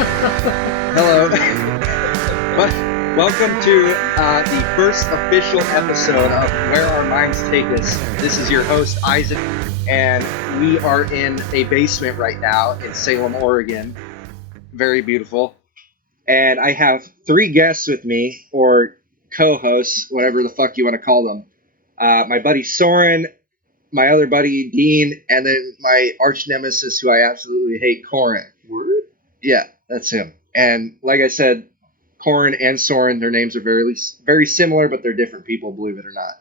Hello. Welcome to the first official episode of Where Our Minds Take Us. This is your host, Isaac, and we are in a basement right now in Salem, Oregon. Very beautiful. And I have three guests with me, or co-hosts, whatever the fuck you want to call them. My buddy Soren, my other buddy Dean, and then my arch nemesis who I absolutely hate, Corin. Word? Yeah, that's him. And like I said, Corin and Soren, their names are very, very similar, but they're different people, believe it or not.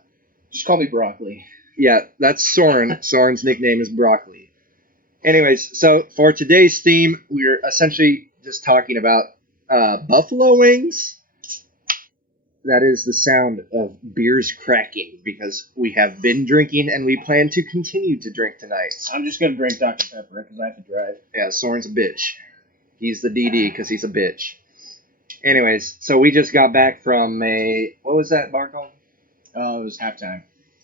Just call me Broccoli. Yeah, that's Soren. Soren's nickname is Broccoli. Anyways, so for today's theme, we're essentially just talking about buffalo wings. That is the sound of beers cracking because we have been drinking and we plan to continue to drink tonight. I'm just going to drink Dr. Pepper because I have to drive. Yeah, Soren's a bitch. He's the DD because he's a bitch. Anyways, so we just got back from what was that bar called? It was halftime.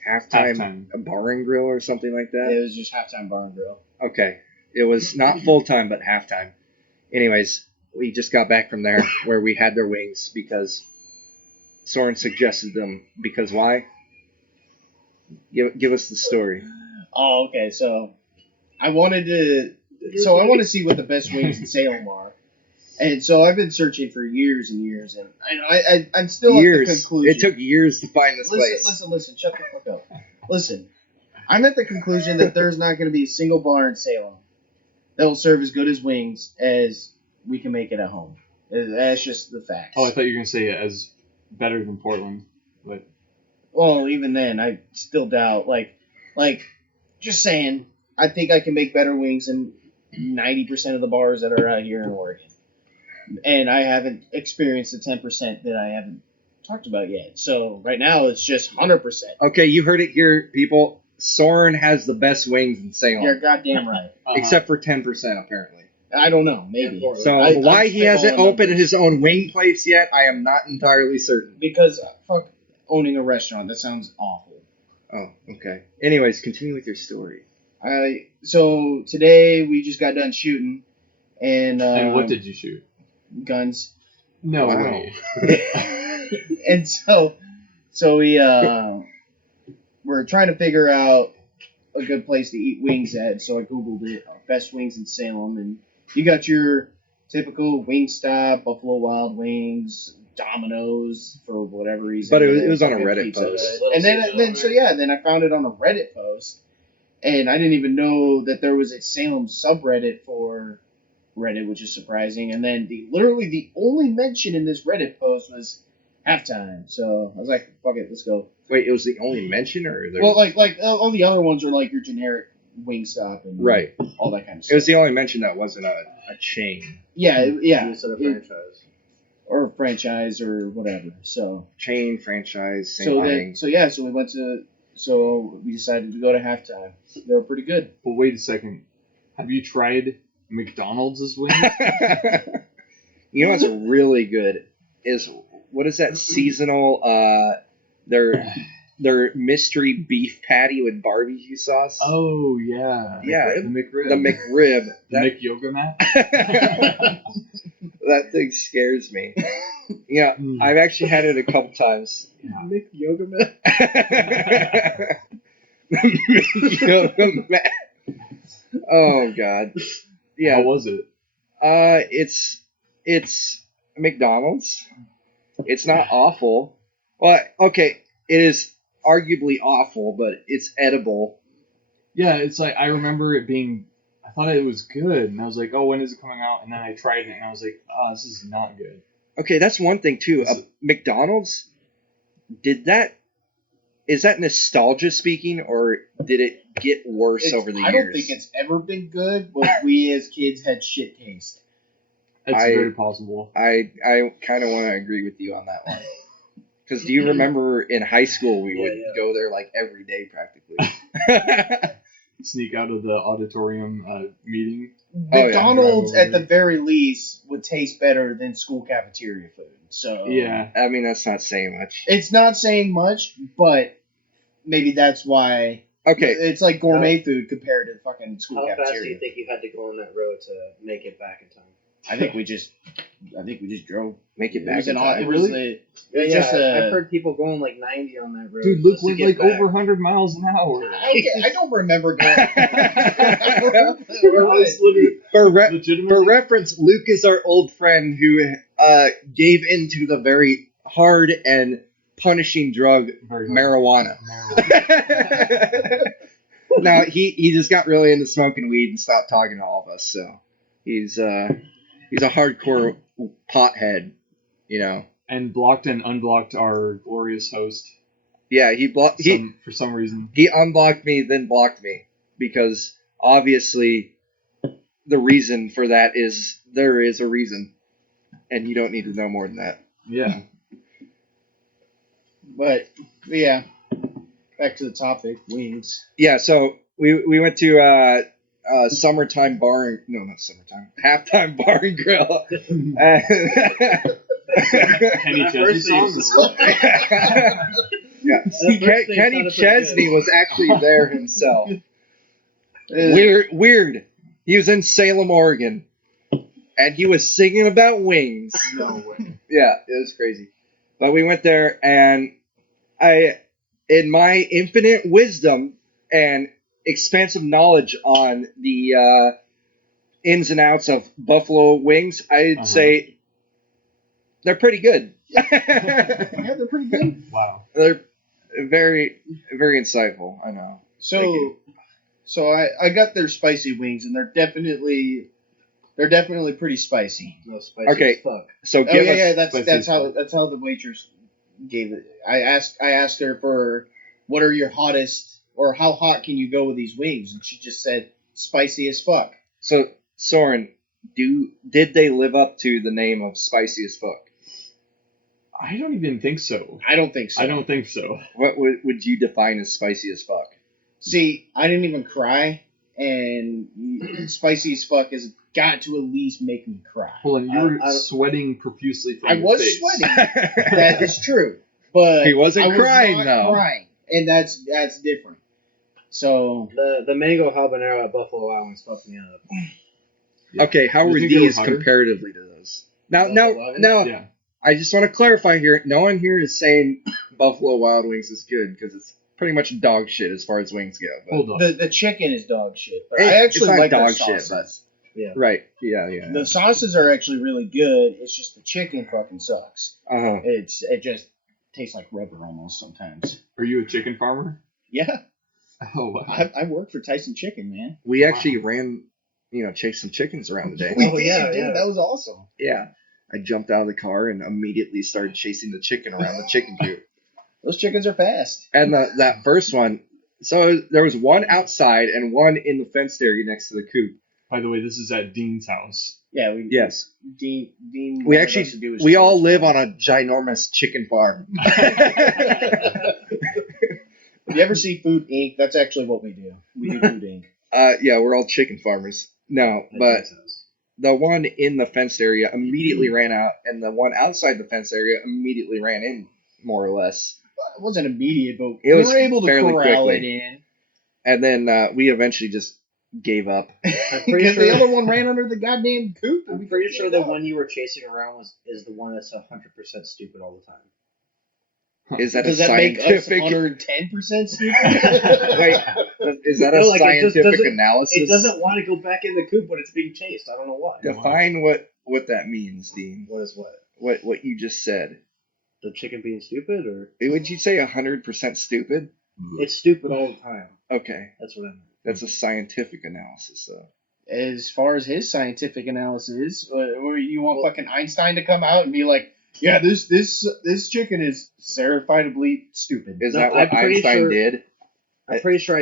Halftime. A bar and grill or something like that? It was just halftime bar and grill. Okay. It was not full-time, but halftime. Anyways, we just got back from there where we had their wings because Soren suggested them. Because why? Give us the story. Oh, okay. So I want to see what the best wings in Salem are. And so I've been searching for years and years, and I'm still years. At the conclusion. It took years to find this place. Listen. Shut the fuck up. Listen, I'm at the conclusion that there's not going to be a single bar in Salem that will serve as good as wings as we can make it at home. That's just the facts. Oh, I thought you were going to say it as better than Portland. But Well, even then, I still doubt. Like, just saying, I think I can make better wings than 90% of the bars that are out here in Oregon. And I haven't experienced the 10% that I haven't talked about yet. So right now, it's just 100%. Okay, you heard it here, people. Soren has the best wings in Salem. You're goddamn right. Except for 10%, apparently. I don't know, maybe. So why he hasn't opened his own wing place yet, I am not entirely certain. Because fuck owning a restaurant. That sounds awful. Oh, okay. Anyways, continue with your story. So today we just got done shooting, and what did you shoot? Guns. No Wow. way. And so we we're trying to figure out a good place to eat wings at. So I googled it, best wings in Salem, and you got your typical Wingstop, Buffalo Wild Wings, Domino's for whatever reason. But it was on a fucking Reddit Pizza post. Hut. And then I found it on a Reddit post, and I didn't even know that there was a Salem subreddit for Reddit, which is surprising. And then literally the only mention in this Reddit post was halftime. So I was like, fuck it, let's go. Wait, it was the only mention, or there Well, was... like all the other ones are like your generic Wingstop and Right. all that kind of stuff. It was the only mention that wasn't a chain. Yeah. Instead of franchise. Or franchise or whatever. So Chain, franchise, same thing. so we decided to go to halftime. They were pretty good. Well, wait a second. Have you tried McDonald's wings? You know what's really good is, what is that seasonal, their mystery beef patty with barbecue sauce? Oh, yeah. Yeah, The McRib. the McRib. The McYoga mat? That thing scares me. Yeah, I've actually had it a couple times. Yeah. McYoga mat. McYoga mat. Oh God. Yeah. How was it? It's McDonald's. It's not awful. Well, okay, it is arguably awful, but it's edible. Yeah, it's like, I remember it being, I thought it was good, and I was like, oh, when is it coming out? And then I tried it, and I was like, oh, this is not good. Okay, that's one thing too. McDonald's, is that nostalgia speaking, or did it get worse over the years? I don't think it's ever been good, but we as kids had shit taste. It's very possible. I kind of want to agree with you on that one. Because do you remember in high school we would go there like every day practically? Sneak out of the auditorium meeting. McDonald's, at the very least, would taste better than school cafeteria food. So Yeah. I mean, that's not saying much. It's not saying much, but maybe that's why. Okay. It's like gourmet food compared to fucking school How cafeteria. fast do you think you had to go on that road to make it back in time? I think we just drove. Make it It back was in an odd. time. It was Really? It was just I've a. heard people going like 90 on that road. Dude, Luke just to went get like back. over 100 miles an hour. I don't remember going. For Legitimately. reference, Luke is our old friend who gave into the very hard and punishing drug Very marijuana. Marijuana. Now he just got really into smoking weed and stopped talking to all of us. So he's a hardcore pothead, you know. And blocked and unblocked our glorious host. Yeah, For some reason. he unblocked me, then blocked me because obviously the reason for that is there is a reason, and you don't need to know more than that. Yeah. But yeah, back to the topic, wings. Yeah, so we went to summertime bar and no, not summertime, halftime bar and grill. Kenny Chesney songs? Yeah, Kenny Chesney was actually there himself. Uh, Weird. He was in Salem, Oregon, and he was singing about wings. No way. Yeah, it was crazy. But we went there, and I, in my infinite wisdom and expansive knowledge on the ins and outs of buffalo wings, I'd say they're pretty good. Yeah, they're pretty good. Wow. They're very, very insightful. I know. So I got their spicy wings, and they're definitely pretty spicy. No, spicy Okay. as fuck. So Oh give us. yeah, spicy that's as how the waitress gave it. I asked her for what are your hottest or how hot can you go with these wings, and she just said spicy as fuck. So Soren, did they live up to the name of spicy as fuck? I don't even think so. I don't think so. I don't think so. What would you define as spicy as fuck? See, I didn't even cry, and spicy as fuck has got to at least make me cry. Hold on, you were I- sweating profusely from I your was face. sweating. That is true, but He wasn't I was crying, not though. Crying, and that's different. So The mango habanero at Buffalo Wild Wings fucked me up. Yeah. Okay, how You were think they were these hotter? comparatively to those? Now, Yeah. I just want to clarify here. No one here is saying Buffalo Wild Wings is good because it's pretty much dog shit as far as wings go. But, Hold on. the chicken is dog shit, but It's I actually not like their dog shit, sauces. right? Yeah. The sauces are actually really good. It's just the chicken fucking sucks. Uh-huh. It just tastes like rubber almost sometimes. Are you a chicken farmer? Yeah, Oh, wow. I work for Tyson Chicken, man. We actually ran, chased some chickens around today. We Oh, did, yeah, dude. yeah. That was awesome. Yeah. I jumped out of the car and immediately started chasing the chicken around the chicken coop. Those chickens are fast. And that first one, so there was one outside and one in the fenced area next to the coop. By the way, this is at Dean's house. Yeah, we Yes. Dean. We wanted actually, us to do his we all chores. live on a ginormous chicken farm. You ever see Food Inc? That's actually what we do. We do Food Inc. Yeah, we're all chicken farmers. No, At but Dean's house. the one in the fenced area immediately ran out, and the one outside the fenced area immediately ran in, more or less. It wasn't immediate, but It was we were able to fairly corral quickly. it in. And then we eventually just gave up. I'm pretty Because sure the other one ran under the goddamn coop. I'm pretty sure the one you were chasing around is the one that's 100% stupid all the time. Is that Does a that make us scientific? 110% stupid? Wait, is that a No, like, it just scientific doesn't- analysis? It doesn't want to go back in the coop when it's being chased. I don't know why. Define what that means, Dean. What is what? What you just said. The chicken being stupid, or Would you say 100% stupid? it's stupid all the time? Okay, That's what I mean. that's a scientific analysis, though. As far as his scientific analysis, where you want fucking Einstein to come out and be like, yeah, this chicken is certifiably stupid. Is No, that what I'm pretty Einstein sure- did? I'm pretty sure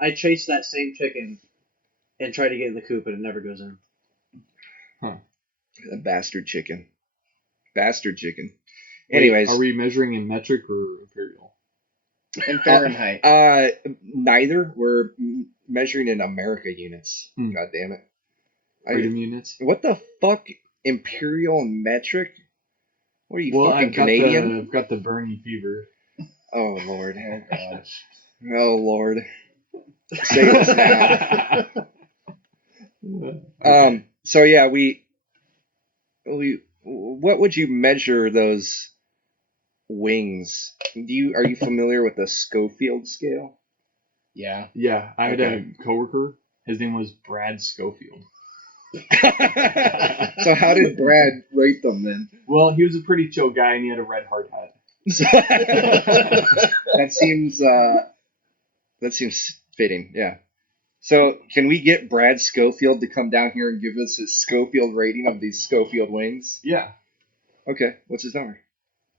I chased that same chicken and tried to get in the coop, and it never goes in. A bastard chicken. Bastard chicken. Wait, Anyways, are we measuring in metric or imperial? In Fahrenheit. neither. We're measuring in America units. Hmm. God damn it. Freedom units? What the fuck? Imperial and metric? What are you, Well, fucking I've got Canadian? I've got the Bernie fever. Oh, Lord. Oh, God. Oh, Lord. Save us now. So, yeah, we what would you measure those wings? Are you familiar with the Schofield scale? Yeah. Yeah, I had Okay. a coworker. His name was Brad Schofield. So how did Brad rate them then? Well, he was a pretty chill guy, and he had a red hard hat. That seems fitting. Yeah. So can we get Brad Schofield to come down here and give us his Schofield rating of these Schofield wings? Yeah. Okay. What's his number?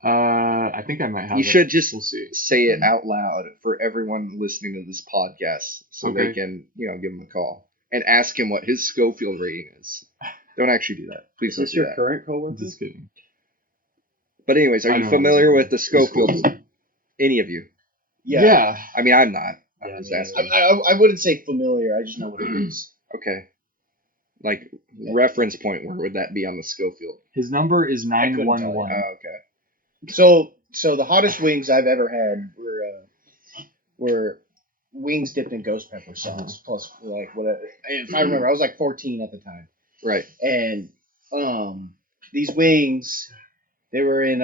I think I might have. You should just We'll see. say it out loud for everyone listening to this podcast, so they Okay. can, give him a call and ask him what his Schofield rating is. Don't actually do that. Please Is don't this do your that. current coworker? Just kidding. But anyways, are I you know familiar it's- with the Schofield? Any of you? Yeah. I mean, I'm not. I'm Yeah, just me asking. I wouldn't say familiar. I just know what it is. Okay. Like reference point, where would that be on the Schofield? His number is couldn't tell you. 911. Oh, okay. So the hottest wings I've ever had were wings dipped in ghost pepper sauce plus like whatever. If I remember, I was like 14 at the time, Right. and these wings, they were in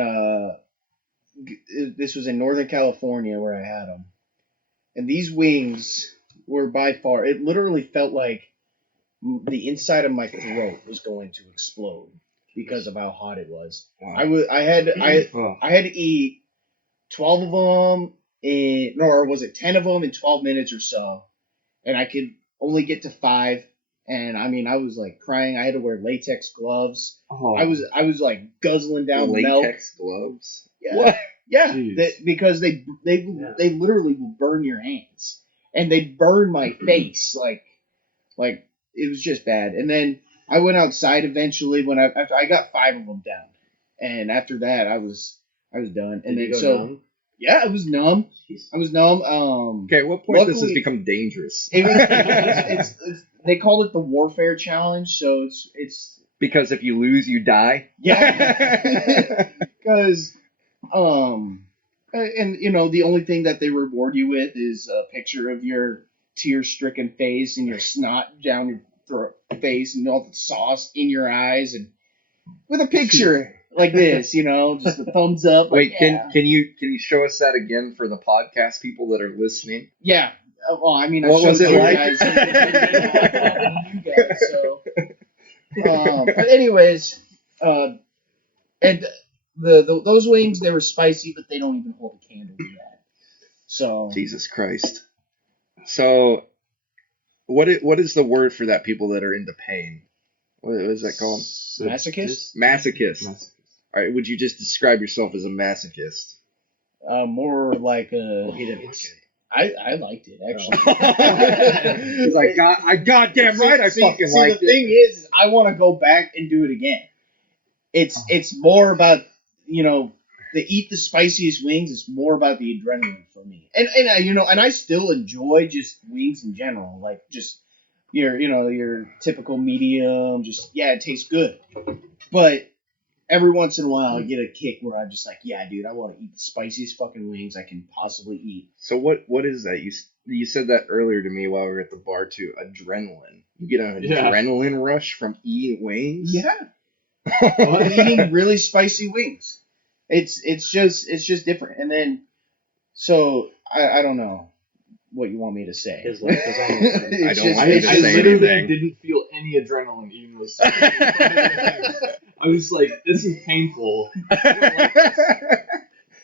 this was in Northern California where I had them, and these wings were by far. It literally felt like the inside of my throat was going to explode because of how hot it was. Wow. I had Oh, to eat 12 of them or was it 10 of them in 12 minutes or so, and I could only get to 5. And I mean, I was like crying. I had to wear latex gloves. oh. I was like guzzling down milk. Latex gloves. Yeah. What? Yeah, Jeez. because they literally will burn your hands, and they burn my face like it was just bad. And then I went outside eventually after I got 5 of them down, and after that I was done. And Did you then go so numb? yeah, I was numb. Jeez. I was numb. Okay, at what point does this Luckily- become dangerous? It's they called it the warfare challenge, so it's Because if you lose, you die. yeah. Because and the only thing that they reward you with is a picture of your tear-stricken face and your snot down your face and all the sauce in your eyes, and with a picture like this, just a thumbs up. Wait, like, yeah. can you show us that again for the podcast people that are listening? Yeah. Well, I mean, I What was showed it you like? guys, you guys, so. But anyways, and those wings, they were spicy, but they don't even hold a candle to that. So Jesus Christ. So, what is the word for that? People that are into pain. What is that called? Masochist? Masochist. All right. Would you just describe yourself as a masochist? more like a. He didn't like it. I liked it actually. He's like, I goddamn right, I fucking see, liked the it. thing is, I want to go back and do it again. It's more about the eat the spiciest wings. It's more about the adrenaline for me, and I still enjoy just wings in general, like just your typical medium. Just it tastes good, but every once in a while I get a kick where I'm just like, yeah, dude, I want to eat the spiciest fucking wings I can possibly eat. So what is that? You said that earlier to me while we were at the bar too. Adrenaline. You get an Yeah. adrenaline rush from eating wings. Yeah. I'm eating really spicy wings. It's just different. And then so I don't know what you want me to say. His life is on the line. I don't want I you to say literally anything. didn't feel any adrenaline eating those. I was like, this is painful.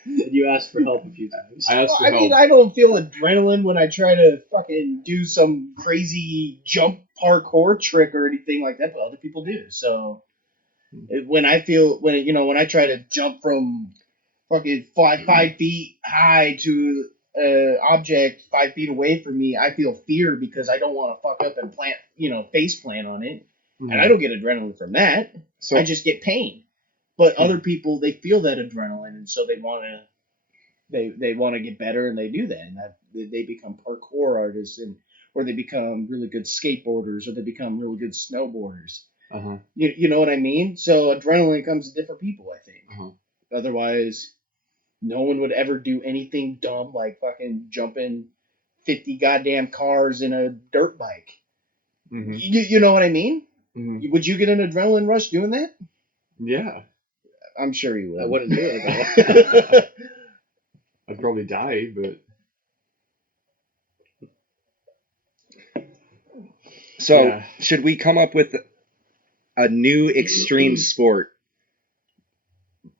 Did you ask for help a few times? I asked for I help. mean, I don't feel adrenaline when I try to fucking do some crazy jump parkour trick or anything like that, but other people do. So when I try to jump from fucking 5 feet high to an object 5 feet away from me, I feel fear because I don't want to fuck up and face plant on it, and I don't get adrenaline from that. So I just get pain. But other people, they feel that adrenaline, and so they want to get better, and they do that, and they become parkour artists, or they become really good skateboarders, or they become really good snowboarders. Uh-huh. You know what I mean? So adrenaline comes to different people, I think. Uh-huh. Otherwise, no one would ever do anything dumb like fucking jumping 50 goddamn cars in a dirt bike. Mm-hmm. You know what I mean? Mm-hmm. Would you get an adrenaline rush doing that? Yeah. I'm sure he would. I wouldn't do it though. I'd probably die, but So, Yeah. should we come up with a new extreme sport?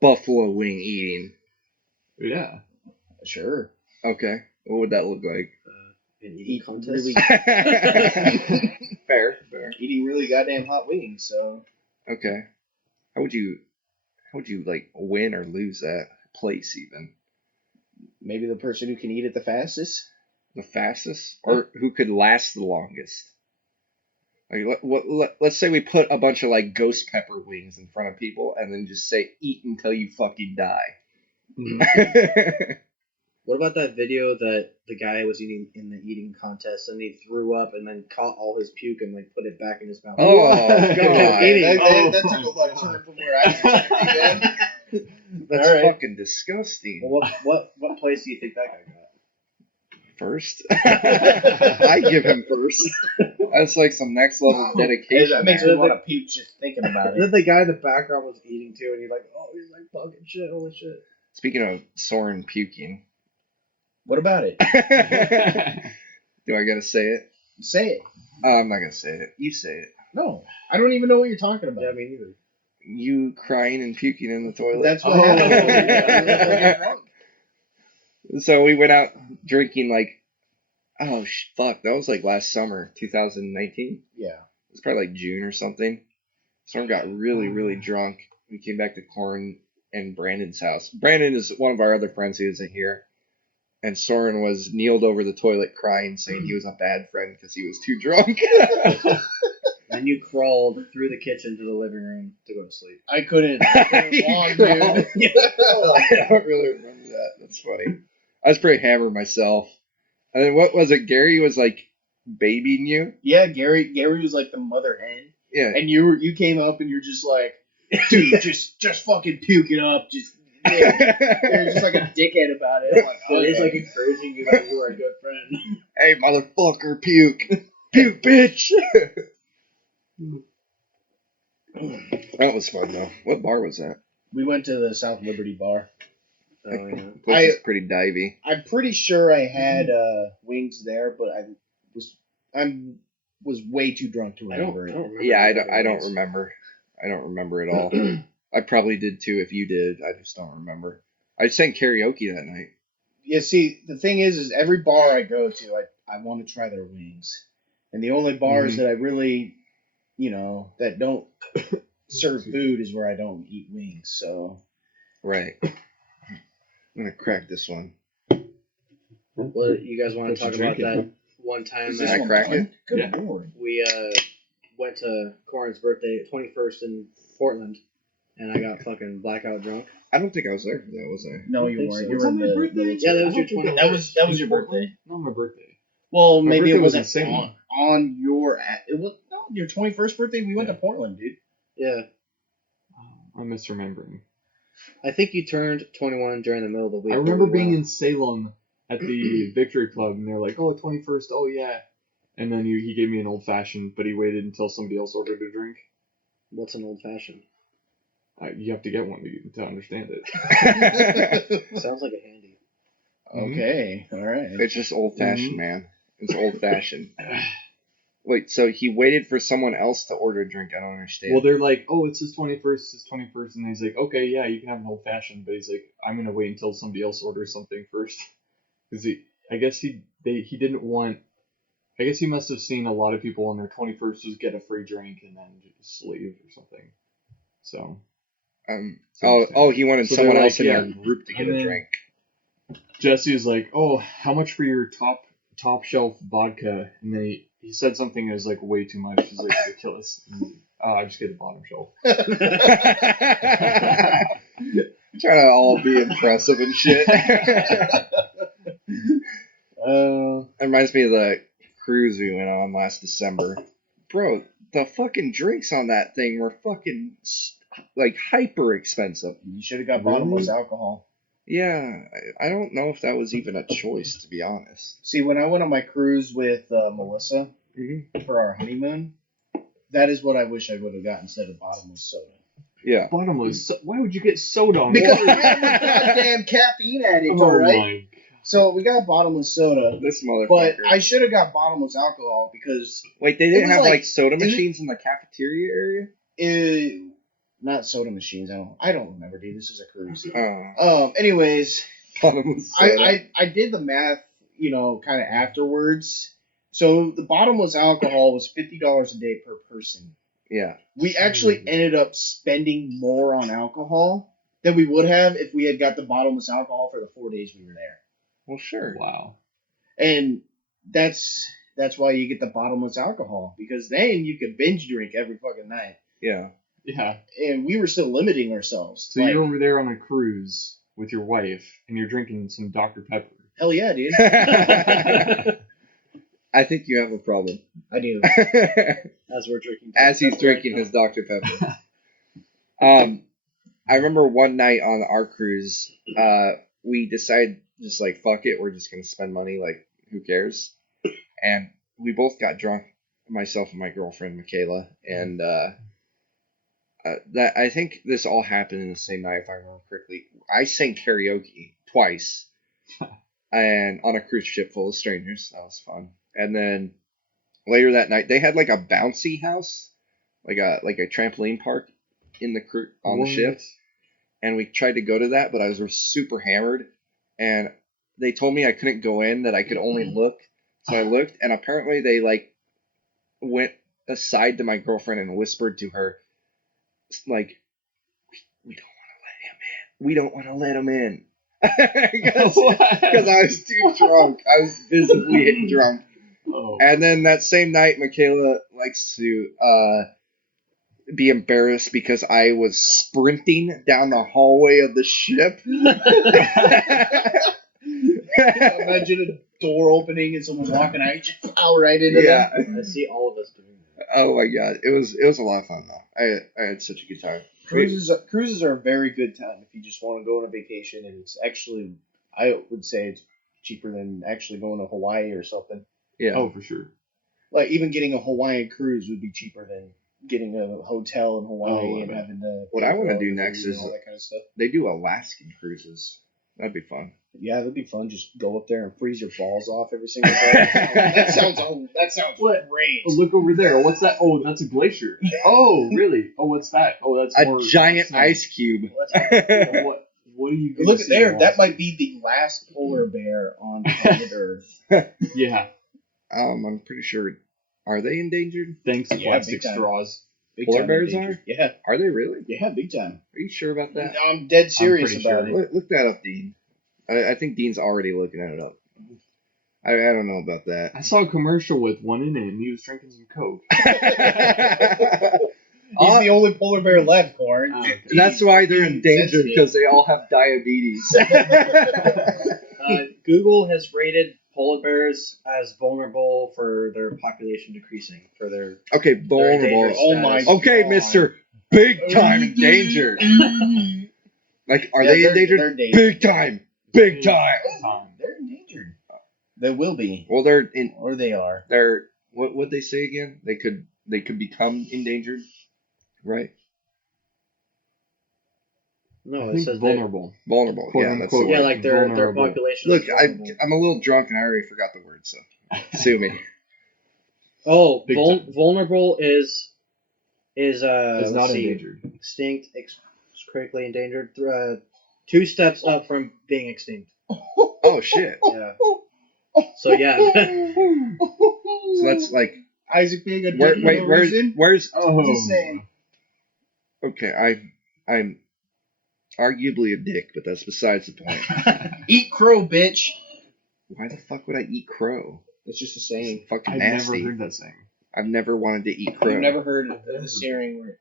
Buffalo wing eating. yeah. Sure. Okay. What would that look like? An eating Eat contest. really, Fair. eating really goddamn hot wings. So Okay. How would you like win or lose that place even? maybe the person who can eat it the fastest. The fastest, or who could last the longest? Like, let's say we put a bunch of like ghost pepper wings in front of people, and then just say, "Eat until you fucking die." Mhm. What about that video that the guy was eating in the eating contest and he threw up and then caught all his puke and like put it back in his mouth? Oh Yeah, god, Eating. that took a left turn from where I was thinking. that's All right. fucking disgusting. Well, what place do you think that guy got? First, I give him first. That's like some next level dedication. That makes man. me want to puke just thinking about Then it. the guy in the background was eating too, and he's like, "Oh, he's like fucking shit, holy shit." Speaking of Soren puking, What about it? do I gotta say it? Say it. I'm not gonna say it. You say it. No, I don't even know what you're talking about. Yeah, I mean, either. You crying and puking in the toilet. That's what Oh. happened. Yeah. So we went out drinking like, fuck, that was like last summer, 2019. Yeah. It's probably like June or something. Soren got really, really drunk. We came back to Corin and Brandon's house. Brandon is one of our other friends who isn't here. And Soren was kneeled over the toilet crying, saying he was a bad friend because he was too drunk. And you crawled through the kitchen to the living room to go to sleep. I couldn't walk, He dude. I don't really remember that. That's funny. I was pretty hammered myself. And then what was it? Gary was like babying you? Yeah, Gary was like the mother hen. Yeah. And you came up and you're just like, dude, just fucking puke it up. Just you're just like a dickhead about it. I'm like, So he's okay. like encouraging you that you are a good friend. Hey, motherfucker, puke. Puke, bitch. That was fun, though. What bar was that? We went to the South Liberty bar. Oh yeah. Place is pretty divey. I'm pretty sure I had wings there, but I was way too drunk to I don't remember it. remember. Yeah, I the don't names. remember. I don't remember at all. I probably did too if you did. I just don't remember. I sang karaoke that night. Yeah, see, the thing is every bar I go to, I want to try their wings. And the only bars that I really, that don't serve food is where I don't eat wings. So Right. I'm gonna crack this one. Well, you guys want What to you talk about drinking? that one time is Can this I one crack done? it? Good Yeah. lord. we went to Corin's birthday, 21st in Portland, and I got fucking blackout drunk. I don't think I was there for that, was I? No, I you think weren't. so. You Was were that in my the birthday? military. Yeah, that was I your don't think 21st. That was your birthday. Not my birthday. Well, My maybe birthday it was wasn't in Salem. on your. It was no, your 21st birthday. We went Yeah. to Portland, dude. Yeah, I'm misremembering. I think you turned 21 during the middle of the week. I remember being in Salem at the Victory Club, and they're like, "Oh, 21st, oh yeah." And then he gave me an old fashioned, but he waited until somebody else ordered a drink. What's an old fashioned? You have to get one to understand it. Sounds like a handy. Okay, all right. It's just old fashioned, man. It's old fashioned. Wait, so he waited for someone else to order a drink? I don't understand. Well, they're like, "Oh, it's his 21st, and he's like, "Okay, yeah, you can have an old fashioned," but he's like, "I'm gonna wait until somebody else orders something first," because I guess he didn't want. I guess he must have seen a lot of people on their 21st just get a free drink and then just leave or something. So. He wanted So someone they're else like, in yeah. their group to get And a then- drink. Jesse was like, "Oh, how much for your top shelf vodka?" And then he said something that was like way too much. He's like ridiculous. I just get the bottom shelf. Trying to all be impressive and shit. It reminds me of the cruise we went on last December. Bro, the fucking drinks on that thing were fucking like hyper expensive. You should have got Really? bottomless alcohol. Yeah, I don't know if that was even a choice, to be honest. See, when I went on my cruise with Melissa Mhm. for our honeymoon, that is what I wish I would have got instead of bottomless soda. Yeah. Bottomless. Why would you get soda on Because water? I'm a goddamn caffeine addict, Oh alright? my god. So we got bottomless soda, This motherfucker. but I should have got bottomless alcohol because Wait, they didn't was have like- like soda it was- machines in the cafeteria area? not soda machines. I don't remember, dude. This is a cruise. Oh, Anyways, bottomless soda. I did the math, kind of afterwards. So the bottomless alcohol was $50 a day per person. Yeah. We actually Jeez. ended up spending more on alcohol than we would have if we had got the bottomless alcohol for the 4 days we were there. Well, sure. Wow. And that's why you get the bottomless alcohol, because then you could binge drink every fucking night. Yeah. Yeah. And we were still limiting ourselves. So you're over there on a cruise with your wife, and you're drinking some Dr. Pepper. hell yeah, dude. I think you have a problem. I do. As we're drinking. As he's drinking his Dr. Pepper. I remember one night on our cruise, we decided just like, fuck it, we're just going to spend money, like, who cares? And we both got drunk, myself and my girlfriend, Michaela, and that I think this all happened in the same night, if I remember correctly. I sang karaoke twice, and on a cruise ship full of strangers. That was fun. And then later that night, they had like a bouncy house, like a trampoline park in the on the ship, and we tried to go to that, but I was super hammered, and they told me I couldn't go in, that I could only look. So I looked, and apparently they like went aside to my girlfriend and whispered to her, like, we don't want to let him in. Because I was too drunk. I was visibly drunk. Oh. And then that same night, Michaela likes to be embarrassed because I was sprinting down the hallway of the ship. Imagine a door opening and someone walking out, you just power right into Yeah. them. I see all of us doing that. Oh my god, it was a lot of fun though. I had such a good time. Cruises are a very good time if you just want to go on a vacation, and it's actually, I would say it's cheaper than actually going to Hawaii or something. Yeah. Oh, for sure. Like even getting a Hawaiian cruise would be cheaper than getting a hotel in Hawaii Oh, and okay. having to. What pay I for wanna all do the next food and is- all that kind of stuff. They do Alaskan cruises. That'd be fun. Yeah, that'd be fun. Just go up there and freeze your balls off every single day. that sounds What? great. Oh, look over there. What's that? Oh, that's a glacier. Oh, really? Oh, what's that? Oh, that's A more giant snow. ice cube. Oh, what do you Look at there. That might be the last polar bear on planet Earth. Yeah. I'm pretty sure. Are they endangered? Thanks to Yeah, plastic big time. straws. Big Polar time bears endangered. are? Yeah, Are they really? yeah, big time. Are you sure about that? I'm dead serious pretty about sure. it. Look that up, Dean. I think Dean's already looking it up. I don't know about that. I saw a commercial with one in it, and he was drinking some Coke. He's the only polar bear left, Corn. Okay. That's why they're endangered, Sensitive. because they all have diabetes. Google has rated polar bears as vulnerable for their population decreasing. For their Okay, vulnerable. endangered Oh my status. Okay, God. Mister, big time endangered. Like, are they they're endangered? endangered. Big time, big time. They're endangered. They will be, Well, they're in. or they are. They're what they say again? They could become endangered, right? No, I it think says vulnerable. Vulnerable. Quote, Yeah, that's the unquote. word. Yeah, like their Vulnerable. population. Look, is vulnerable. I'm a little drunk and I already forgot the word, so sue me. Oh, Big time. vulnerable is It's let's not see, endangered. extinct, critically endangered. 2 steps up from being extinct. Oh shit! Yeah. So yeah, So that's like Isaac being a dick for no reason. where's Oh. Just saying. okay? I'm arguably a dick, but that's besides the point. Eat crow, bitch. Why the fuck would I eat crow? That's just a saying. It's fucking I've nasty. never heard that saying. I've never wanted to eat crow. You've never heard of the saying where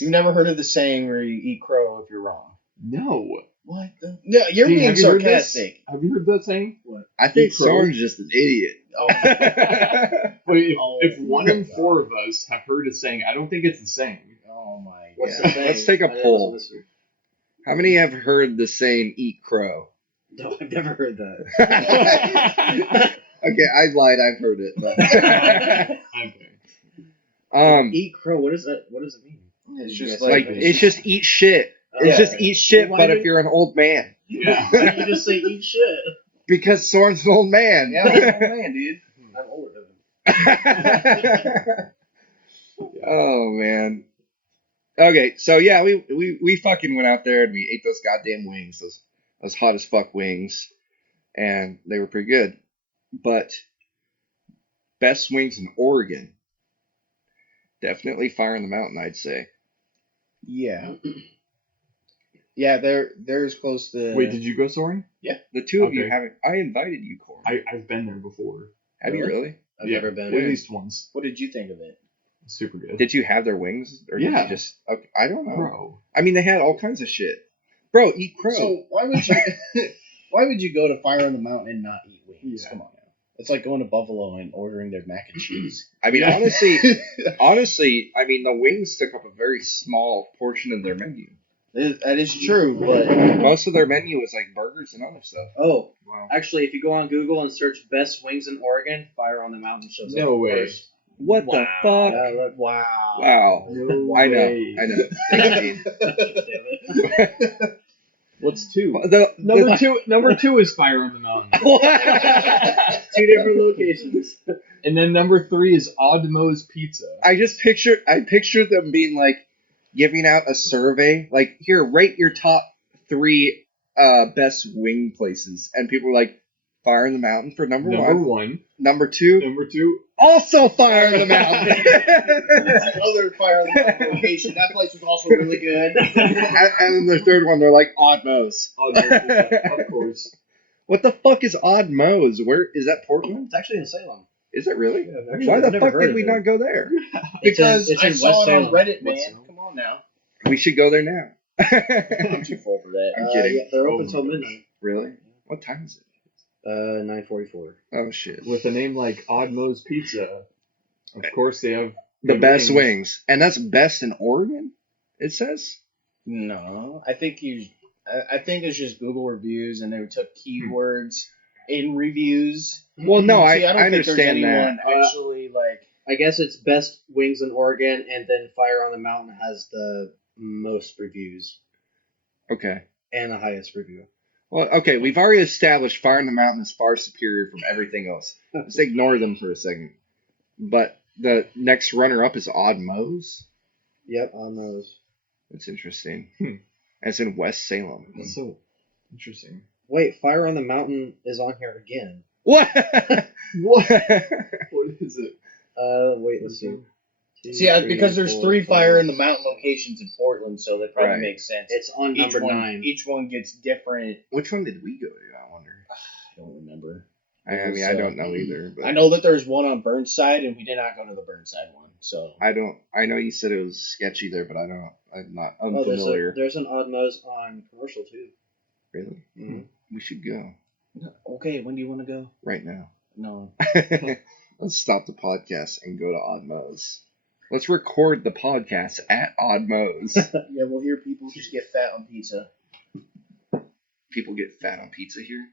You've never heard of the saying where you eat crow if you're wrong. No. What the? No, you're Dean, being have you heard this? sarcastic. Have you heard that saying? I think Eat crow? Soren's just an idiot. Oh, Wait, Oh if one my in 4 of us have heard a saying, I don't think it's a saying. oh my what's god. the thing? Let's take a I didn't poll. listen. How many have heard the saying "eat crow"? No, I've never heard that. Okay, I lied. I've heard it. But Okay. um, Eat crow. What is that? What does it mean? It's You just guys Like like it's just eat shit. It's Yeah. just eat shit, Why but did- if you're an old man, Yeah. Why don't you just say eat shit? because Soren's an old man. yeah, oh man, dude. I'm older than him. Oh man. Okay, so yeah, we fucking went out there and we ate those goddamn wings, those hot as fuck wings, and they were pretty good. But best wings in Oregon, definitely Fire in the Mountain, I'd say. Yeah. Yeah, they're as close to. Wait, did you go, Soren? The two of you Okay. haven't. I invited you, Corey. I've been there before. Have you really? I've Yeah, never been. At least once. What did you think of it? Super good. Did you have their wings, or did Yeah. you just? Okay, I don't know. Bro. I mean, they had all kinds of shit. Bro, eat crow. So why would you why would you go to Fire on the Mountain and not eat wings? Yeah. Come on now. It's like going to Buffalo and ordering their mac and cheese. I mean, Yeah. honestly, I mean, the wings took up a very small portion of their menu. That is true, but Most of their menu was like burgers and other stuff. Oh, Wow. actually, if you go on Google and search best wings in Oregon, Fire on the Mountain shows up. No way. first. What the fuck? Yeah, look, wow. Wow. No I know. way. I know. Thank you, damn it. Gene. What's two? The- Number two is Fire on the Mountain. Two different locations. And then number three is Odd Mo's Pizza. I pictured them being like giving out a survey, like, here, rate your top 3 best wing places, and people were like, Fire in the Mountain for number one. Number 2, Number two. also Fire in the Mountain. That's the other Fire on the Mountain location. That place was also really good. and then the third one, they're like Odd Mo's. Odd Mo's Pizza, of course. What the fuck is Odd Mo's? Where is that? Portland? It's actually in Salem. Is it really? Yeah, I've actually- Why I've the never fuck heard did of we it. not go there? Because It's I in saw West it on Salem. Reddit, West man. Salem. Come on now. We should go there now. I'm too full for that. I'm kidding. Yeah, they're Oh open my till gosh. midnight. Really? What time is it? 9:44. Oh shit. With a name like Odd Mo's Pizza, of course they have The good best wings. And that's best in Oregon, it says? No, I think I think it's just Google reviews, and they took keywords in reviews. Well, no, See, I don't think understand there's that. anyone actually like. I guess it's best wings in Oregon, and then Fire on the Mountain has the most reviews Okay. and the highest review. Well, okay, we've already established Fire in the Mountain is far superior from everything else. Let's ignore them for a second. But the next runner-up is Odd Mo's? Yep, on those. That's interesting. As in West Salem. That's so interesting. Wait, Fire on the Mountain is on here again. What? What? What is it? Wait, let's see. See, because there's 3 Fire in the Mountain locations in Portland, so that probably Right. makes sense. It's on Each number one, 9. Each one gets different. Which one did we go to, I wonder? I don't remember. I mean, I don't know either. But I know that there's one on Burnside, and we did not go to the Burnside one. So I know you said it was sketchy there, but I'm not Oh, unfamiliar. there's an Odd Mo's on commercial too. Really? Mhm. We should go okay, when do you want to go? right now. No. Let's stop the podcast and go to Odd Mo's. Let's record the podcast at Odd Mo's. Yeah, we'll hear people just get fat on pizza. People get fat on pizza here.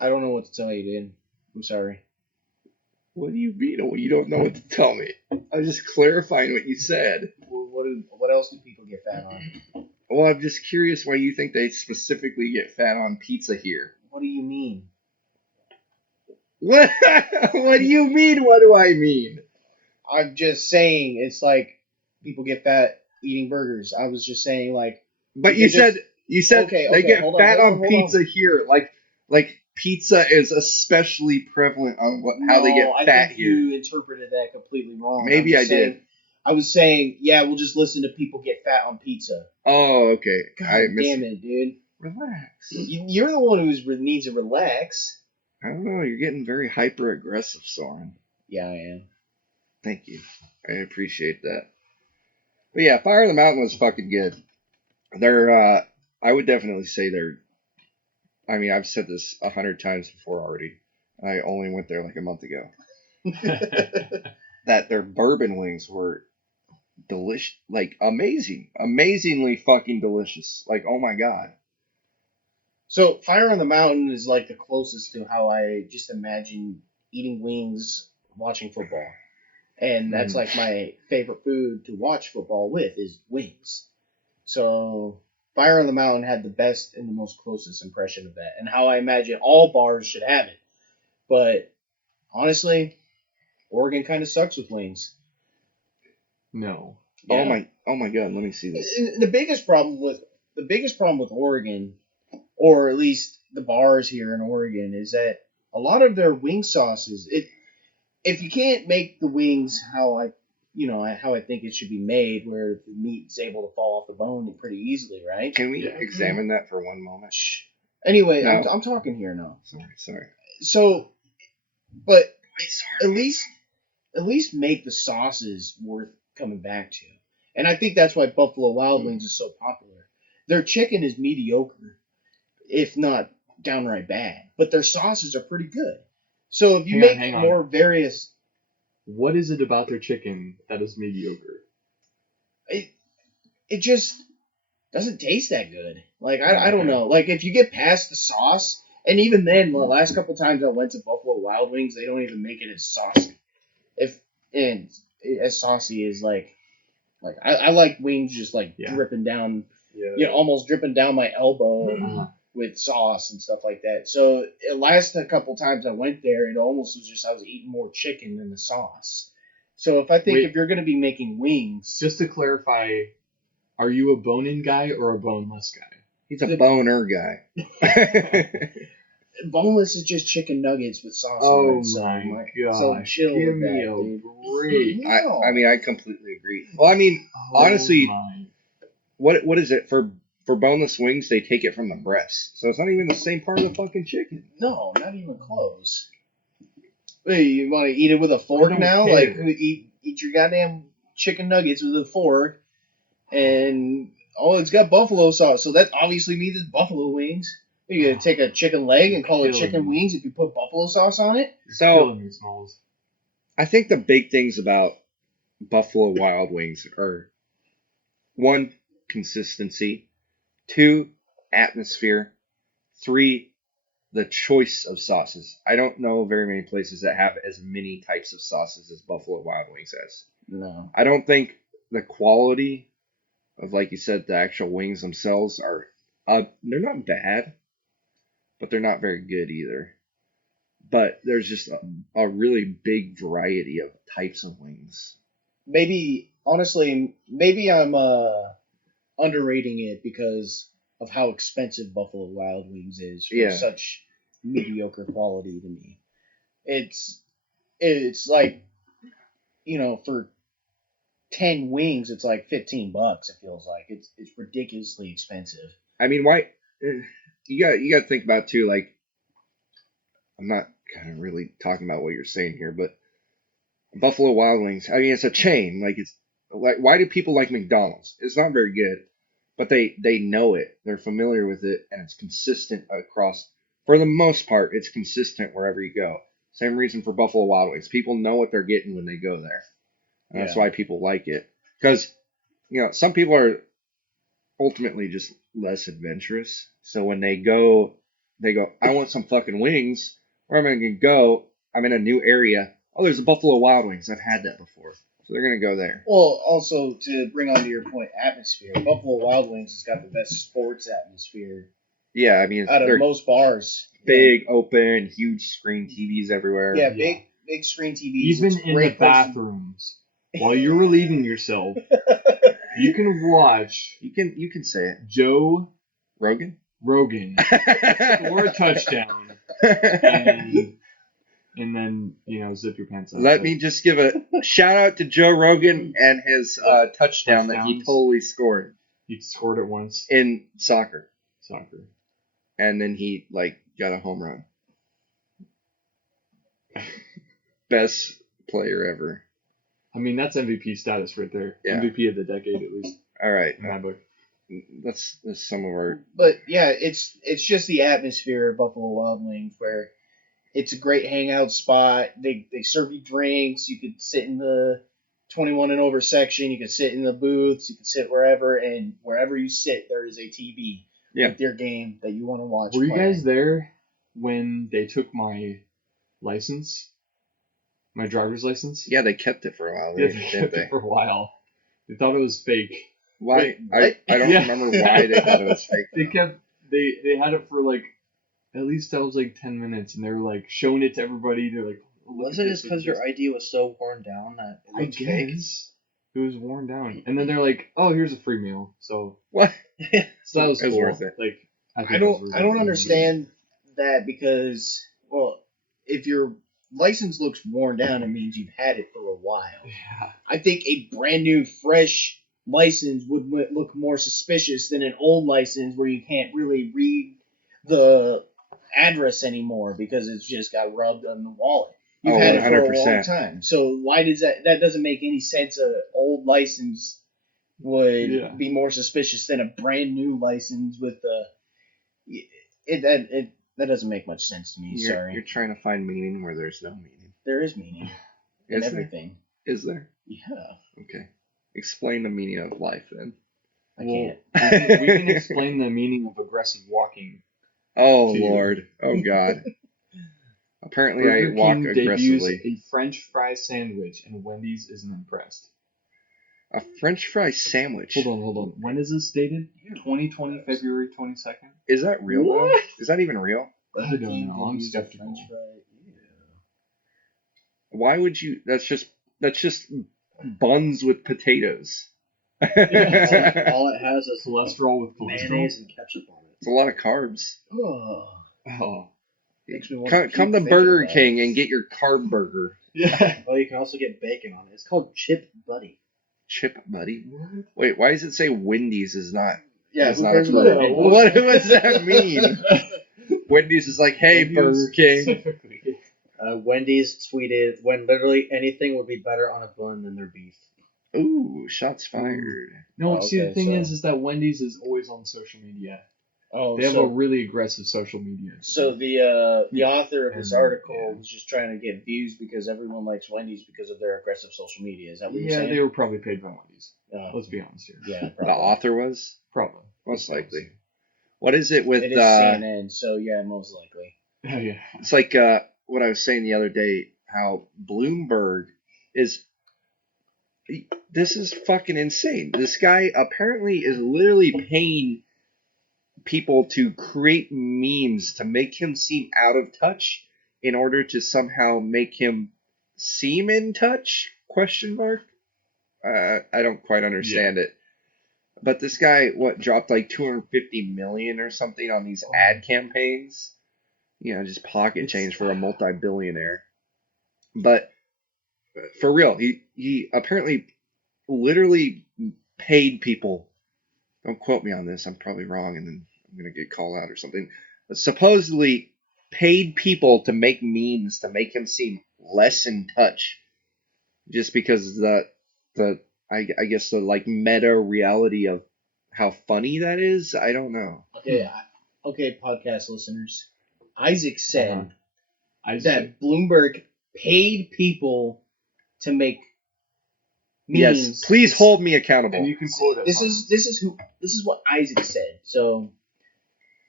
I don't know what to tell you, dude. I'm sorry. What do you mean? Oh, you don't know what to tell me? I'm just clarifying what you said. Well, what else do people get fat on? Well, I'm just curious why you think they specifically get fat on pizza here. What do you mean? What? What do you mean? What do I mean? I'm just saying it's like people get fat eating burgers. I was just saying like. But You you said Okay, they get hold on, fat hold on, on hold pizza here. Like pizza is especially prevalent on how they get I fat think here. you interpreted that completely wrong. Maybe I'm just I did. saying- I was saying, yeah, we'll just listen to people get fat on pizza. Oh, okay. God I missed damn it, dude. Relax. You're the one who needs to relax. I don't know. You're getting very hyper aggressive, Soren. Yeah, I am. Thank you. I appreciate that. But yeah, Fire in the Mountain was fucking good. They're, I would definitely say they're, I mean, I've said this 100 times before already. I only went there like a month ago. That their bourbon wings were delicious, like amazing, amazingly fucking delicious. Like, oh my god. So, Fire on the Mountain is like the closest to how I just imagine eating wings watching football. and that's like my favorite food to watch football with is wings. So Fire on the Mountain had the best and the most closest impression of that, and how I imagine all bars should have it. But honestly, Oregon kind of sucks with wings. No. Yeah. Oh my God! Let me see this. The biggest problem with Oregon, or at least the bars here in Oregon, is that a lot of their wing sauces. If you can't make the wings how I think it should be made, where the meat is able to fall off the bone pretty easily, right? Can we Yeah. examine that for one moment? Shh. Anyway, No. I'm talking here now. Sorry. So, but at least make the sauces worth coming back to. And I think that's why Buffalo Wild Wings is so popular. Their chicken is mediocre, if not downright bad, but their sauces are pretty good. So if you Hang on. more various, What is it about their chicken that is mediocre? it just doesn't taste that good. Like I don't know. Like if you get past the sauce, and even then, the last couple times I went to Buffalo Wild Wings, they don't even make it as saucy. As saucy as like I like wings just like dripping down, almost dripping down my elbow with sauce and stuff like that. So it last a couple times I went there, it almost was just I was eating more chicken than the sauce. So if you're gonna be making wings, Just to clarify, are you a bone-in guy or a boneless guy? He's a boner guy. boneless is just chicken nuggets with sauce Oh on it. So my so gosh! chill Give with me that, a dude. break. No. I mean, I completely agree. Well, I mean, honestly, my. what is it for boneless wings? They take it from the breast, so it's not even the same part of the fucking chicken. No, not even close. Wait, you want to eat it with a fork don't now? care. Like eat your goddamn chicken nuggets with a fork, and it's got buffalo sauce, so that obviously means it's buffalo wings. You gonna take a chicken leg and call it chicken wings if you put buffalo sauce on it? So Killing me, Smalls. I think the big things about Buffalo Wild Wings are 1, consistency, 2, atmosphere, 3, the choice of sauces. I don't know very many places that have as many types of sauces as Buffalo Wild Wings has. No. I don't think the quality of, like you said, the actual wings themselves are, they're not bad, but they're not very good either. But there's just a really big variety of types of wings. Honestly, maybe I'm underrating it because of how expensive Buffalo Wild Wings is for such mediocre quality to me. It's like, for 10 wings, it's like $15. It feels like it's ridiculously expensive. I mean, why? You got to think about too. Like, I'm not kind of really talking about what you're saying here, but Buffalo Wild Wings. I mean, it's a chain. Like, it's like, why do people like McDonald's? It's not very good, but they know it. They're familiar with it, and it's consistent across. For the most part, it's consistent wherever you go. Same reason for Buffalo Wild Wings. People know what they're getting when they go there. And that's why people like it. Because, some people are ultimately just less adventurous. So when they go, I want some fucking wings. Where am I going to go? I'm in a new area. Oh, there's a Buffalo Wild Wings. I've had that before. So they're going to go there. Well, also, to bring on to your point, atmosphere. Buffalo Wild Wings has got the best sports atmosphere. Yeah, I mean, out of most bars. Big, open, huge screen TVs everywhere. Yeah, big screen TVs. Even in the bathrooms, while you're relieving yourself, you can watch. You can say it. Joe Rogan score a touchdown, and then zip your pants up. Let me just give a shout out to Joe Rogan and his touchdown that he totally scored. He scored it once in soccer, and then he got a home run. Best player ever. I mean, that's MVP status right there. Yeah. MVP of the decade, at least. All right, in my book. That's some of our. But yeah, it's just the atmosphere of Buffalo Wild Wings where it's a great hangout spot. They serve you drinks. You could sit in the 21 and over section. You could sit in the booths. You could sit wherever, and wherever you sit, there is a TV with your game that you want to watch. Were you guys there when they took my license? My driver's license. Yeah, they kept it for a while. Yeah, Didn't they kept they? it for a while. They thought it was fake. Why? Wait, I what? don't Yeah. remember why they thought it was fake. They though. kept they had it for like at least that was like 10 minutes, and they were like showing it to everybody. They're like, look Was at it this, just look because at your this. ID was so worn down that it I looked fake? guess it was worn down, and then they're like, "Oh, here's a free meal." So, What? so that was It was cool. worth it. Like, think I it was don't worth I don't it. understand that because well, if your license looks worn down, it means you've had it for a while. Yeah, I think a brand new, fresh license would look more suspicious than an old license where you can't really read the address anymore because it's just got rubbed on the wallet. You've Oh, had it for a 100%. long time. So why does that doesn't make any sense? An old license would Yeah. be more suspicious than a brand new license with that doesn't make much sense to me. You're Sorry, trying to find meaning where there's no meaning. there is meaning in Is there? everything. Is there? Yeah, Okay. Explain the meaning of life then. I Well, can't. we can explain the meaning of aggressive walking. Oh To you. Lord. Oh God. Apparently Burger I walk King debuts aggressively. a French fry sandwich, and Wendy's isn't impressed. A French fry sandwich. Hold on. When is this dated? 2020, February 22nd. Is that real though? What? Is that even real? I don't know. I'm skeptical. Why would you that's just buns with potatoes. all, It's all it has is Cholesterol with cholesterol. mayonnaise and ketchup on it. a lot of carbs. Oh, Oh, makes me want Come to Burger King and get your carb burger. yeah. Well, you can also get bacon on it. It's called Chip Buddy. Chip buddy. Wait, why does it say Wendy's is not Yeah, is who not cares a about burger? that? What does that mean? Wendy's is like, hey, Burger King. Specifically. Wendy's tweeted when literally anything would be better on a bun than their beef. Ooh, shots fired. No, Oh, see, the okay, thing so- is that Wendy's is always on social media. Oh, They have a so, really aggressive social media. so the author of this And, article yeah. was just trying to get views because everyone likes Wendy's because of their aggressive social media. Is that what you're Yeah, saying? they were probably paid by Wendy's. Oh, Let's be honest here. yeah, The probably. author was? Probably. Most likely. What is it with It is CNN, so yeah, most likely. Oh, yeah. it's like what I was saying the other day, how Bloomberg is this is fucking insane. This guy apparently is literally paying people to create memes to make him seem out of touch in order to somehow make him seem in touch? Question mark. I don't quite understand it. But this guy, dropped like 250 million or something on these ad campaigns? You know, just pocket change for a multi-billionaire. But for real, he apparently literally paid people. Don't quote me on this. I'm probably wrong, and then I'm gonna get called out or something. But supposedly paid people to make memes to make him seem less in touch, just because I guess the like meta reality of how funny that is. I don't know. Okay, podcast listeners. Isaac said I that Bloomberg paid people to make memes. Yes, please hold me accountable. and you can quote us. This on is what Isaac said. So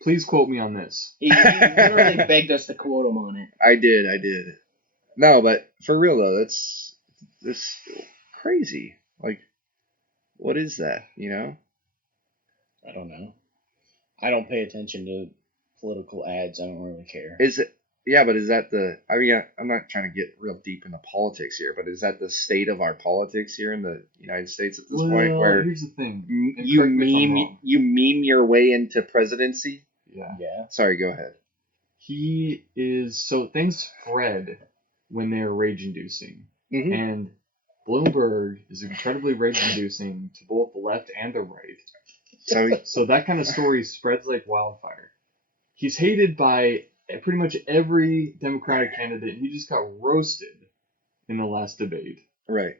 Please quote me on this. he literally begged us to quote him on it. I did. No, but for real though, that's crazy. Like, what is that? You know? I don't know. I don't pay attention to political ads. I don't really care. Is it? Yeah, but is that the? I mean, I'm not trying to get real deep into politics here, but is that the state of our politics here in the United States at this point, where here's the thing. And you correct me if I'm wrong. meme your way into presidency? Yeah. Yeah. Sorry, go ahead. He is so things spread when they're rage inducing. Mhm. And Bloomberg is incredibly rage inducing to both the left and the right. So that kind of story spreads like wildfire. He's hated by pretty much every Democratic candidate. He just got roasted in the last debate. Right.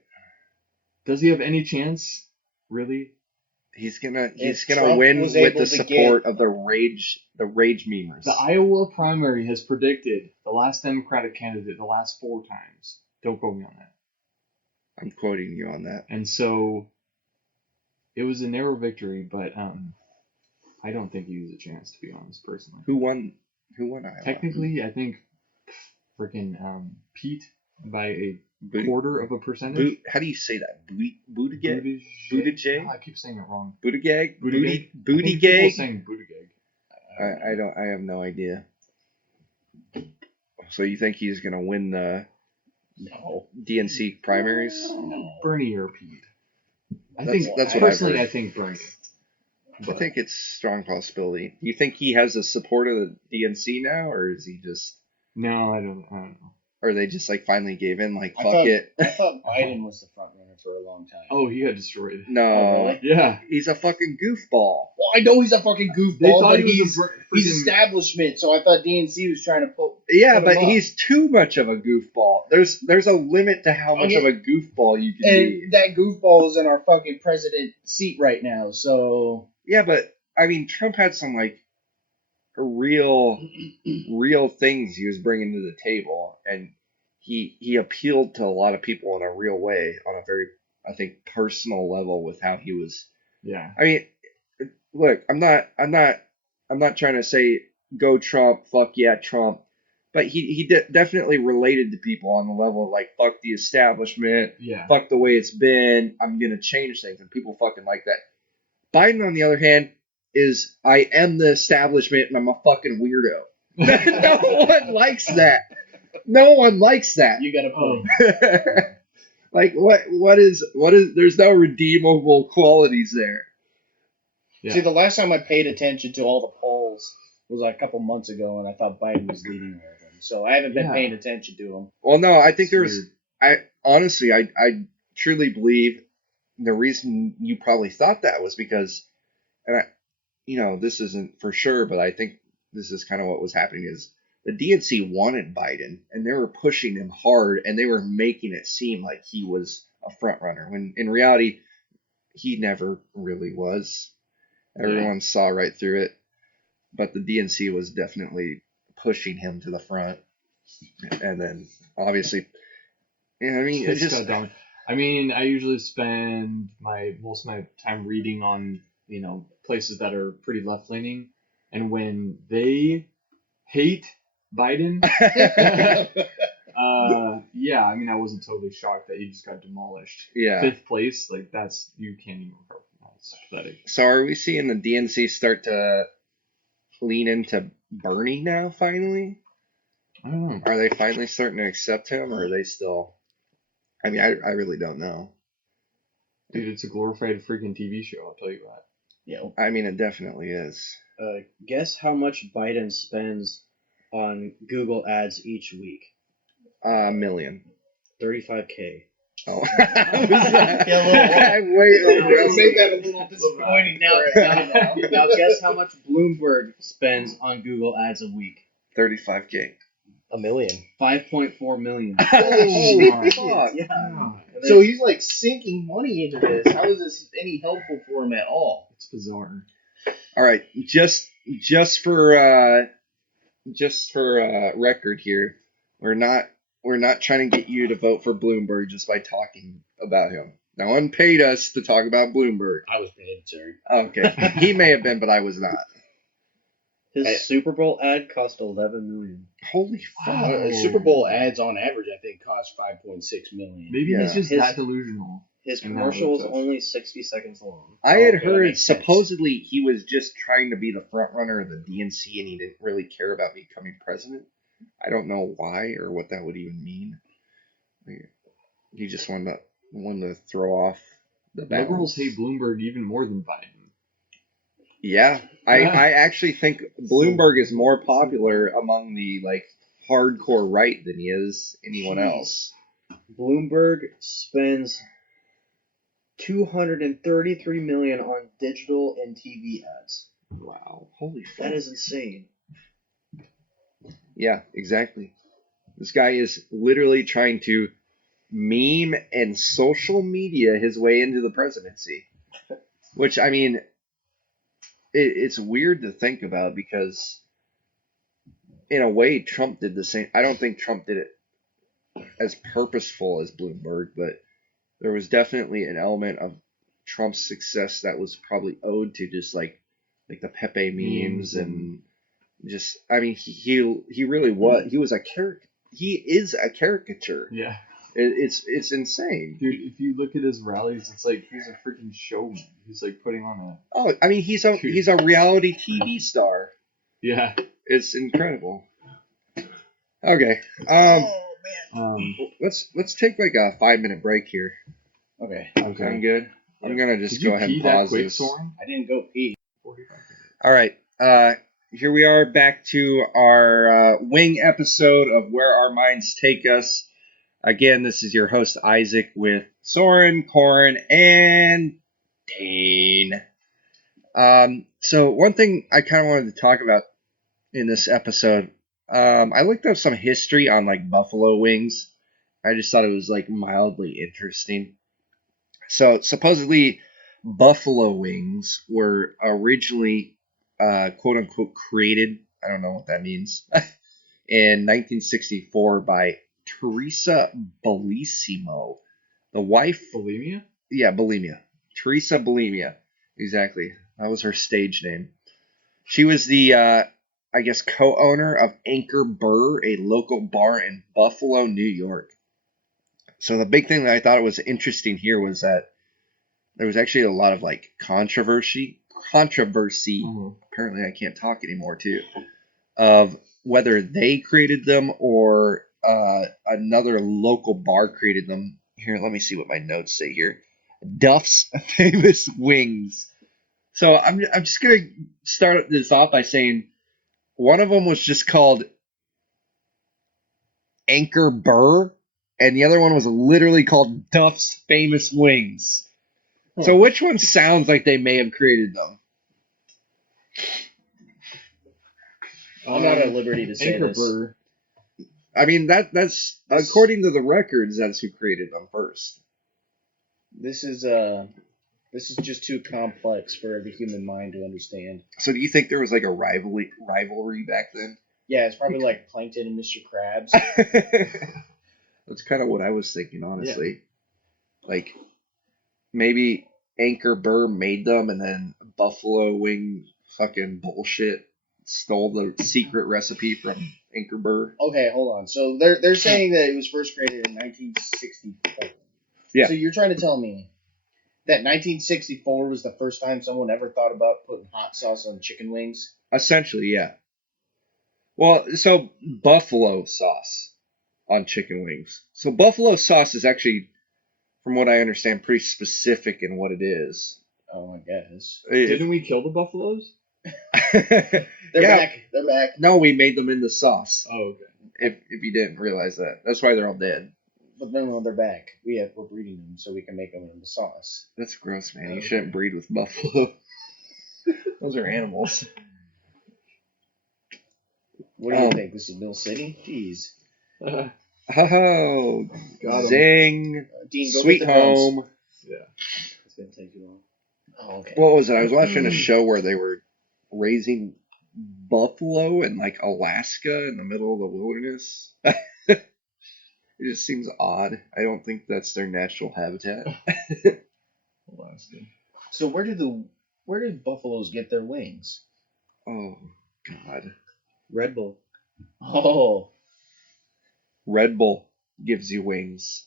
Does he have any chance? Really? He's gonna Trump win was with able the to support get- of the rage memers. The Iowa primary has predicted the last Democratic candidate the last 4 times. Don't quote me on that. I'm quoting you on that. And so it was a narrow victory, but I don't think he was a chance, to be honest, personally. Who won Iowa? Technically, I think freaking Pete by a Boot- quarter of a percentage. How do you say that? Buttigieg? Buttigieg? Buttigieg? Oh, I keep saying it wrong. Buttigieg? Buttigieg? Booty I think people gag? saying Buttigieg. I have no idea. So you think he's gonna win the No. DNC primaries? No. Bernie or Pete? That's what I've personally, heard. I think Bernie. I think it's a strong possibility. Do you think he has the support of the DNC now, or is he just, No, I don't know. or they just like finally gave in, like I fuck thought- it? I thought Biden was the front runner for a long time. Oh, he got destroyed. No, Oh, really? Yeah. he's a fucking goofball. Well, I know he's a fucking They goofball, thought but he was he's a he's freaking- establishment. So I thought DNC was trying to pull. Yeah, Put him but up. he's too much of a goofball. There's a limit to how much Okay. of a goofball you can be. And that goofball is in our fucking president seat right now. So Yeah, but I mean, Trump had some like real things he was bringing to the table, and he appealed to a lot of people in a real way, on a very, I think, personal level with how he was. Yeah. I mean, look, I'm not trying to say go Trump, fuck yeah Trump, but he definitely related to people on the level of like fuck the establishment, Yeah. fuck the way it's been, I'm gonna change things, and people fucking like that. Biden, on the other hand, is I am the establishment and I'm a fucking weirdo. No one likes that. No one likes that. you got a Oh, point. Like what is there's no redeemable qualities there. yeah. See, the last time I paid attention to all the polls was like a couple months ago, and I thought Biden was leading all of them. So I haven't been Yeah. paying attention to him. Well, no, I think It's there's weird. I honestly I truly believe the reason you probably thought that was because, and this isn't for sure, but I think this is kind of what was happening is the DNC wanted Biden and they were pushing him hard and they were making it seem like he was a front runner when in reality he never really was. Everyone saw right through it, but the DNC was definitely pushing him to the front, and then obviously, I mean, it It's just got down. I mean, I usually spend most of my time reading on places that are pretty left leaning, and when they hate Biden, yeah, I mean, I wasn't totally shocked that he just got demolished. yeah. 5th place, like you can't even recover from that. It's pathetic. So are we seeing the DNC start to lean into Bernie now? Finally, I don't know. are they finally starting to accept him, or are they still? I mean, I really don't know. Dude, it's a glorified freaking TV show, I'll tell you that. Yeah. I mean, it definitely is. Guess how much Biden spends on Google ads each week? $1 million. 35K. Oh, Yeah, wait. Make that a little disappointing now. Now guess how much Bloomberg spends on Google ads a week? 35K. $1 million. 5.4 million. Holy Holy fuck! Yeah. Yeah, So he's like sinking money into this. How is this any helpful for him at all? it's bizarre. All right, just for record here, we're not trying to get you to vote for Bloomberg just by talking about him. No one paid us to talk about Bloomberg. I was paid, sir. Okay, he may have been, but I was not. His Super Bowl ad cost $11 million. Holy fuck! Wow. Super Bowl ads on average, I think, cost $5.6 million. Maybe Yeah. he's just His- that delusional. His And that commercial was was only 60 seconds long. I had Okay, that heard makes sense. supposedly he was just trying to be the front runner of the DNC and he didn't really care about becoming president. I don't know why or what that would even mean. He just wanted to throw off the balance. Liberals hate Bloomberg even more than Biden. Yeah, I actually think Bloomberg is more popular among the like hardcore right than he is anyone else. Bloomberg spends $233 million on digital and TV ads. Wow, holy fuck! That is insane. Yeah, exactly. This guy is literally trying to meme and social media his way into the presidency. Which, I mean, it's weird to think about because, in a way, Trump did the same. I don't think Trump did it as purposeful as Bloomberg, but there was definitely an element of Trump's success that was probably owed to just like the Pepe memes and just, I mean, he really was. He was a he is a caricature. Yeah. It's insane. Dude, if you look at his rallies, it's like he's a freaking showman. He's like putting on a. Oh, I mean, he's a reality TV star. Yeah. It's incredible. Okay. Let's take like a 5-minute break here. Okay. Okay. I'm good. I'm gonna just go ahead and pause this. Soren? I didn't go pee. 45 minutes. All right. Here we are back to our wing episode of Where Our Minds Take Us. Again, this is your host Isaac with Soren, Corin, and Dane. So one thing I kind of wanted to talk about in this episode, I looked up some history on like buffalo wings. I just thought it was like mildly interesting. So supposedly buffalo wings were originally quote unquote created. I don't know what that means. In 1964 by Teresa Bellissimo, the wife. Bulimia? Yeah, Bulimia. Teresa Bulimia. Exactly. That was her stage name. She was the, I guess, co-owner of Anchor Burr, a local bar in Buffalo, New York. So the big thing that I thought was interesting here was that there was actually a lot of like controversy. Mm-hmm. Apparently I can't talk anymore too. Of whether they created them or another local bar created them. Here, let me see what my notes say here. Duff's Famous Wings. So I'm just gonna start this off by saying one of them was just called Anchor Burr, and the other one was literally called Duff's Famous Wings. So which one sounds like they may have created them? I'm not at liberty to say Anchor this. Burr. I mean that's according to the records, that's who created them first. This is just too complex for the human mind to understand. So do you think there was like a rivalry back then? Yeah, it's probably like Plankton and Mr. Krabs. That's kind of what I was thinking, honestly. Yeah. Like maybe Anchor Burr made them, and then Buffalo Wing fucking bullshit stole the secret recipe from Anchor Burr. Okay, hold on. So they're saying that it was first created in 1964. Yeah. So you're trying to tell me that 1964 was the first time someone ever thought about putting hot sauce on chicken wings? Essentially, yeah. Well, so buffalo sauce on chicken wings. So buffalo sauce is actually, from what I understand, pretty specific in what it is. Oh, I guess. Didn't we kill the buffaloes? They're back. They're back. No, we made them into sauce. Oh, okay. If you didn't realize that. That's why they're all dead. But no, they're back. We're breeding them so we can make them into sauce. That's gross, man. You shouldn't breed with buffalo. Those are animals. What do you think? This is Mill City? Jeez. Oh, Got 'em. zing. Dean, go Sweet get the drums. home. Yeah. It's gonna take too long. Oh, okay. What was it? I was watching a show where they were raising buffalo in like Alaska in the middle of the wilderness. It just seems odd. I don't think that's their natural habitat. Alaska. So where did buffaloes get their wings? Oh, God. Red Bull. Oh. Red Bull gives you wings.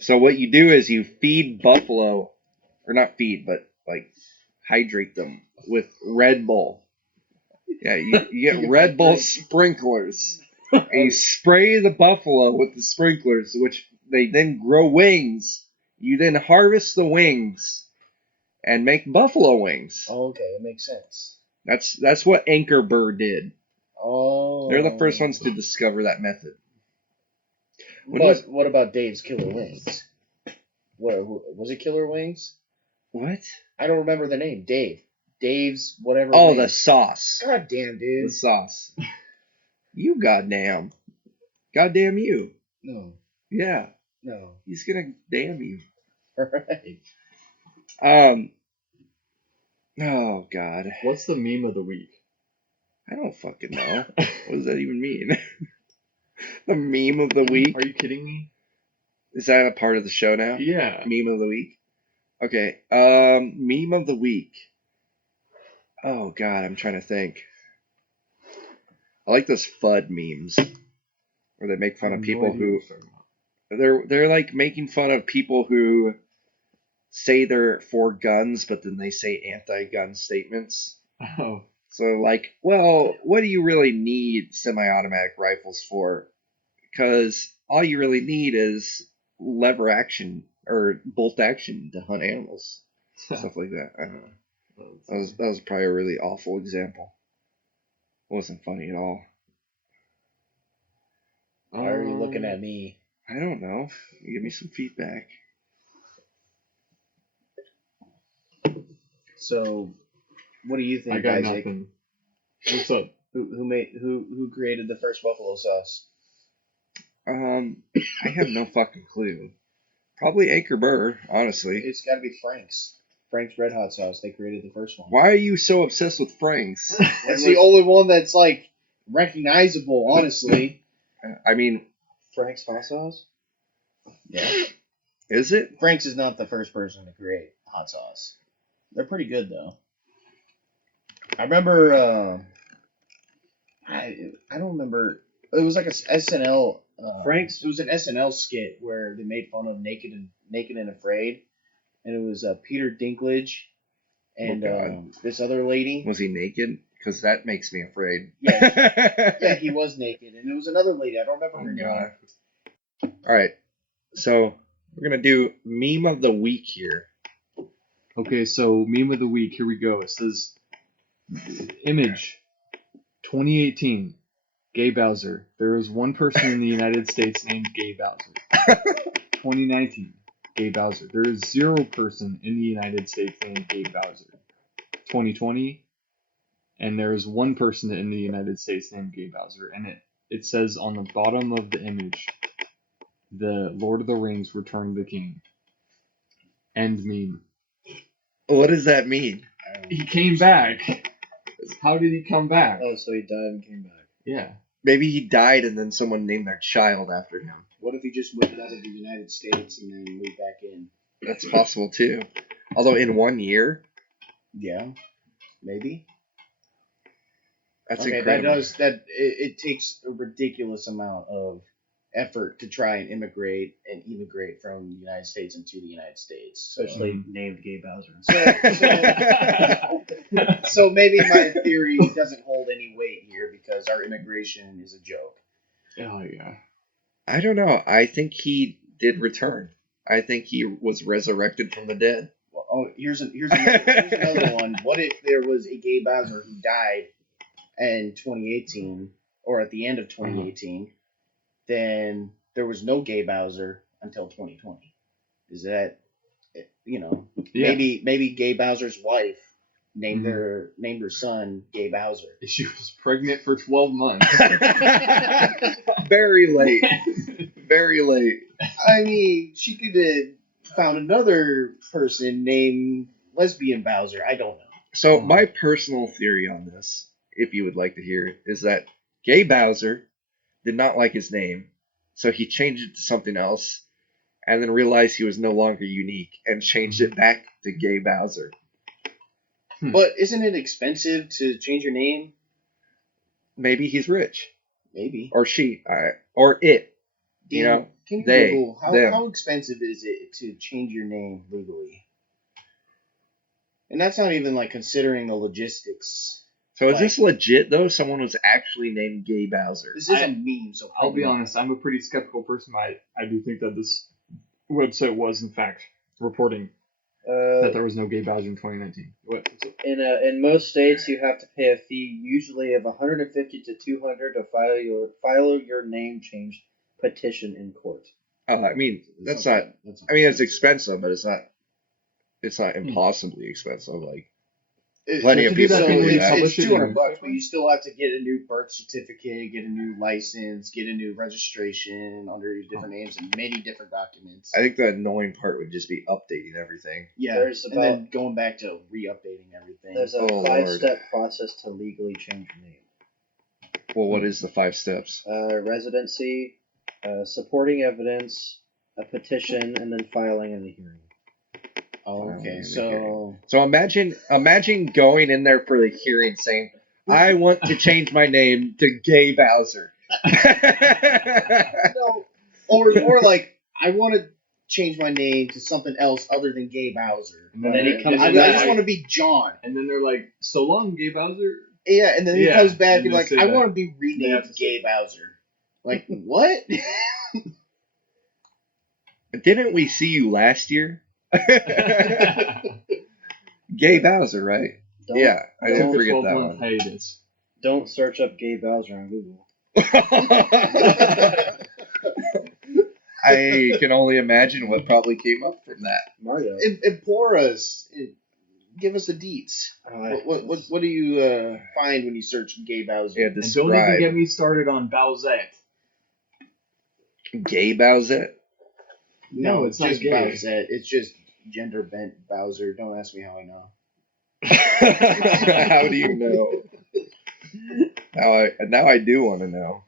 So what you do is you feed buffalo, or not feed, but like hydrate them with Red Bull. Yeah, you get Red Bull sprinklers. And you spray the buffalo with the sprinklers, which they then grow wings. You then harvest the wings and make buffalo wings. Oh, okay, it makes sense. That's what Anchor Burr did. Oh. They're the first ones to discover that method. What about Dave's Killer Wings? What was it? Killer Wings? What? I don't remember the name. Dave's whatever. Oh, wings. the sauce. God damn, dude. The sauce. You goddamn you. No. Yeah, No. he's gonna damn you. All right. Oh God. What's the meme of the week? I don't fucking know. What does that even mean? The meme of the week? Are you kidding me? Is that a part of the show now? Yeah. Meme of the week? Okay. Meme of the week. Oh God, I'm trying to think. I like those FUD memes. where they make fun I of have no people idea what who you're talking about. they're like making fun of people who say they're for guns, but then they say anti-gun statements. Oh, So like, well, what do you really need semi-automatic rifles for? Because all you really need is lever action or bolt action to hunt animals, stuff like that. I don't know. That was probably a really awful example. It wasn't funny at all. Why are you looking at me? I don't know. Give me some feedback. So, what do you think, I got Isaac? nothing. What's up? Who created the first buffalo sauce? I have no fucking clue. Probably Anchor Burr, honestly. It's got to be Frank's. Frank's Red Hot sauce. They created the first one. Why are you so obsessed with Frank's? That's the only one that's like recognizable, honestly. I mean, Frank's hot sauce? Yeah. is it? Frank's is not the first person to create hot sauce. They're pretty good though. I remember. I don't remember. It was like a SNL. Frank's. It was an SNL skit where they made fun of Naked and Afraid, and it was Peter Dinklage and this other lady. Was he naked? Because that makes me afraid. Yeah, he was naked, and it was another lady. I don't remember her name. God. All right, so we're gonna do meme of the week here. Okay, so meme of the week. Here we go. It says, image, 2018, Gay Bowser. There is one person in the United States named Gay Bowser. 2019, Gay Bowser. There is 0 person in the United States named Gay Bowser. 2020, and there is 1 person in the United States named Gay Bowser. And it says on the bottom of the image, the Lord of the Rings Return of the King. End meme. What does that mean? He came back. How did he come back? Oh, so he died and came back. Yeah. Maybe he died and then someone named their child after him. What if he just moved out of the United States and then moved back in? That's possible too. Although in 1 year, Yeah, maybe. that's Okay, incredible. it takes a ridiculous amount of effort to try and immigrate from the United States into the United States. So, Especially named Gay Bowser. so maybe my theory doesn't hold any weight here because our immigration is a joke. Oh, yeah. I don't know. I think he did return. I think he was resurrected from the dead. Well, here's another one. What if there was a Gay Bowser who died in 2018 or at the end of 2018? Then there was no Gay Bowser until 2020. Is that, Yeah. maybe Gay Bowser's wife named her son Gay Bowser. She was pregnant for 12 months. Very late. Very late. I mean, she could have found another person named Lesbian Bowser. I don't know. So my personal theory on this, if you would like to hear it, is that Gay Bowser did not like his name, so he changed it to something else, and then realized he was no longer unique, and changed it back to Gay Bowser. But isn't it expensive to change your name? Maybe he's rich. Maybe. Or she. Or it. You know? Can you they, Google them. how expensive is it to change your name legally? And that's not even like considering the logistics. So is this legit, though? Someone was actually named Gay Bowser. This is a meme, so I'll be honest, I'm a pretty skeptical person. I do think that this website was, in fact, reporting that there was no Gay Bowser in 2019. What's up? In most states, you have to pay a fee, usually of $150 to $200, to file your name change petition in court. I mean, that's not. I mean, it's expensive, but it's not impossibly expensive. Like plenty of people do that. It's $200, but you still have to get a new birth certificate, get a new license, get a new registration under different names and many different documents. I think the annoying part would just be updating everything. Yeah, and then going back to re-updating everything. There's a 5-step process to legally change your name. Well, what is the 5 steps? Residency, supporting evidence, a petition, and then filing in the hearing. Oh, okay. So imagine going in there for the hearing saying, I want to change my name to Gay Bowser. No, or like I want to change my name to something else other than Gay Bowser. And then he comes I back. just want to be John. And then they're like, "So long, Gay Bowser." Yeah, and then he Yeah, comes back and and they like, say I that. want to be They have renamed to say Gay Bowser. Like what? Didn't we see you last year? Gay Bowser, right? Don't, Yeah, I didn't don't, forget 12-month that one. hiatus. don't search up Gay Bowser on Google. I can only imagine what probably came up from that. Mario. Implore us. Give us the deets. Oh, What do you find when you search Gay Bowser? Yeah, And don't even describe get me started on Bowsette. Gay Bowser. No, it's not just gay. Bowsette. It's just gender bent Bowser. Don't ask me how I know. How do you know? Now I do want to know.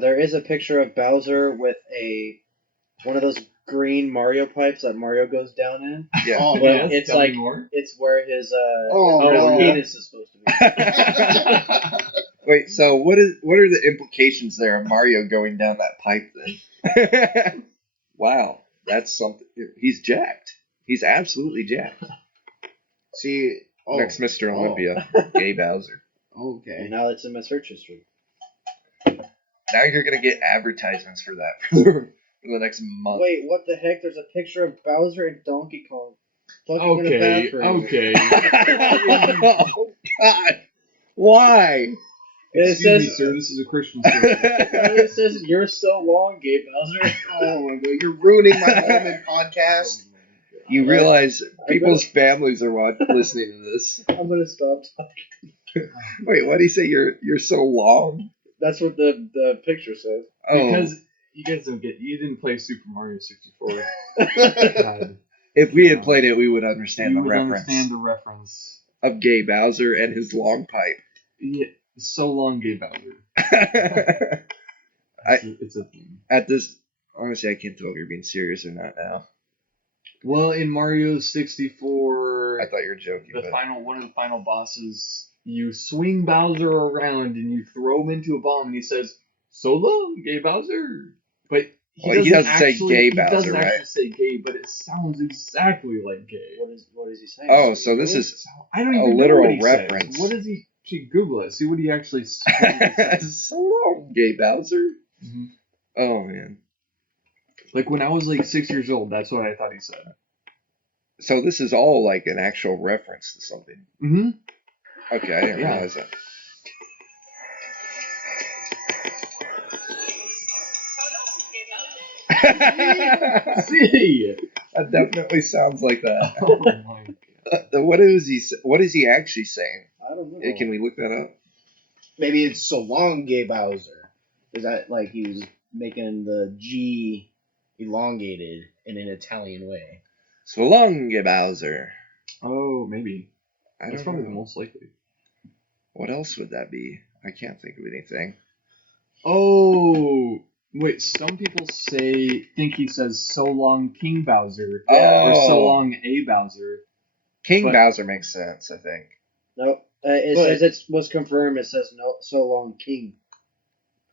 there is a picture of Bowser with one of those green Mario pipes that Mario goes down in. Yeah. Oh, But yeah. it's Tell me like more. it's where his Oh, his yeah. penis is supposed to be. Wait, so what are the implications there of Mario going down that pipe then? Wow, that's something. He's jacked. He's absolutely jacked. See, Next Mr. Olympia, Gay Bowser. Okay. And now it's in my search history. Now you're gonna get advertisements for that for the next month. Wait, what the heck? There's a picture of Bowser and Donkey Kong. Fucking in a Okay, bathroom. okay. Oh God! Why? It Excuse me, says, sir. This is a Christian service. it says, "You're so long, Gay Bowser." Oh my god, you're ruining my Mormon podcast. You realize people's families are listening to this. I'm gonna stop. Wait, what did he say? You're so long. That's what the picture says. Oh, Because you guys don't get. You didn't play Super Mario 64. God, if we had played it, we would understand you the would reference understand the reference. of Gay Bowser and his long pipe. Yeah, so long, Gay Bowser. It's a theme. At this, honestly, I can't tell if you're being serious or not now. Well, in Mario 64, I thought you were joking. But one of the final bosses, you swing Bowser around and you throw him into a bomb, and he says, "So long, Gay Bowser." But Well, he doesn't say Gay Bowser, He doesn't right? actually say gay, but it sounds exactly like gay. What is he saying? Oh, so this is I don't a even know literal what he says. reference. What does he? Should Google it. See what he actually says. so long, Gay Bowser. Mhm. Oh man. Like when I was like 6 years old, that's what I thought he said. So this is all like an actual reference to something. Mm-hmm. Okay, I didn't Yeah. realize that. See. That definitely sounds like that. Oh my god. What is he actually saying? I don't know. Can we look that up? Maybe it's so long, Gay Bowser. Is that like he was making the G elongated in an Italian way? So long, Gay Bowser. Oh, maybe. I That's don't probably know. the most likely. What else would that be? I can't think of anything. Oh, wait. Some people think he says "so long, King Bowser," Oh. or "so long, A Bowser." King But- Bowser makes sense, I think. No, it But- says it was confirmed. It says no, so long, King.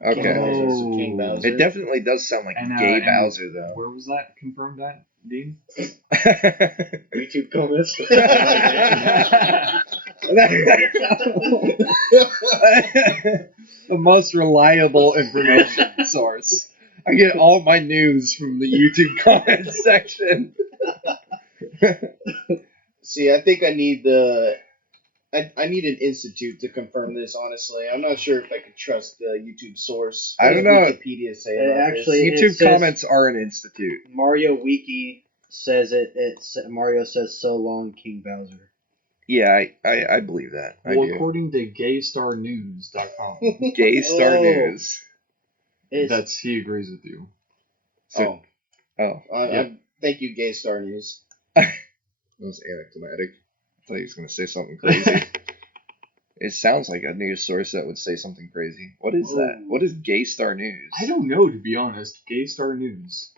Okay. King Bowser, so King Oh. Bowser. It definitely does sound like And, Gay and Bowser, though. Where was that confirmed at, Dean? YouTube comments. The most reliable information source. I get all my news from the YouTube comments section. See, I think I need I need an institute to confirm this. Honestly, I'm not sure if I can trust the YouTube source. I What don't does know. Wikipedia say It about actually- this? It YouTube says- comments are an institute. Mario Wiki says Mario says so long, King Bowser. Yeah, I believe that. I Well, do. according to GayStarNews.com, Gay Star Oh. News. he agrees with you. So, oh, Thank you, Gay Star News. that was anticlimactic. I thought he was going to say something crazy. It sounds like a news source that would say something crazy. What is that? Oh. What is Gay Star News? I don't know, to be honest. GayStar News.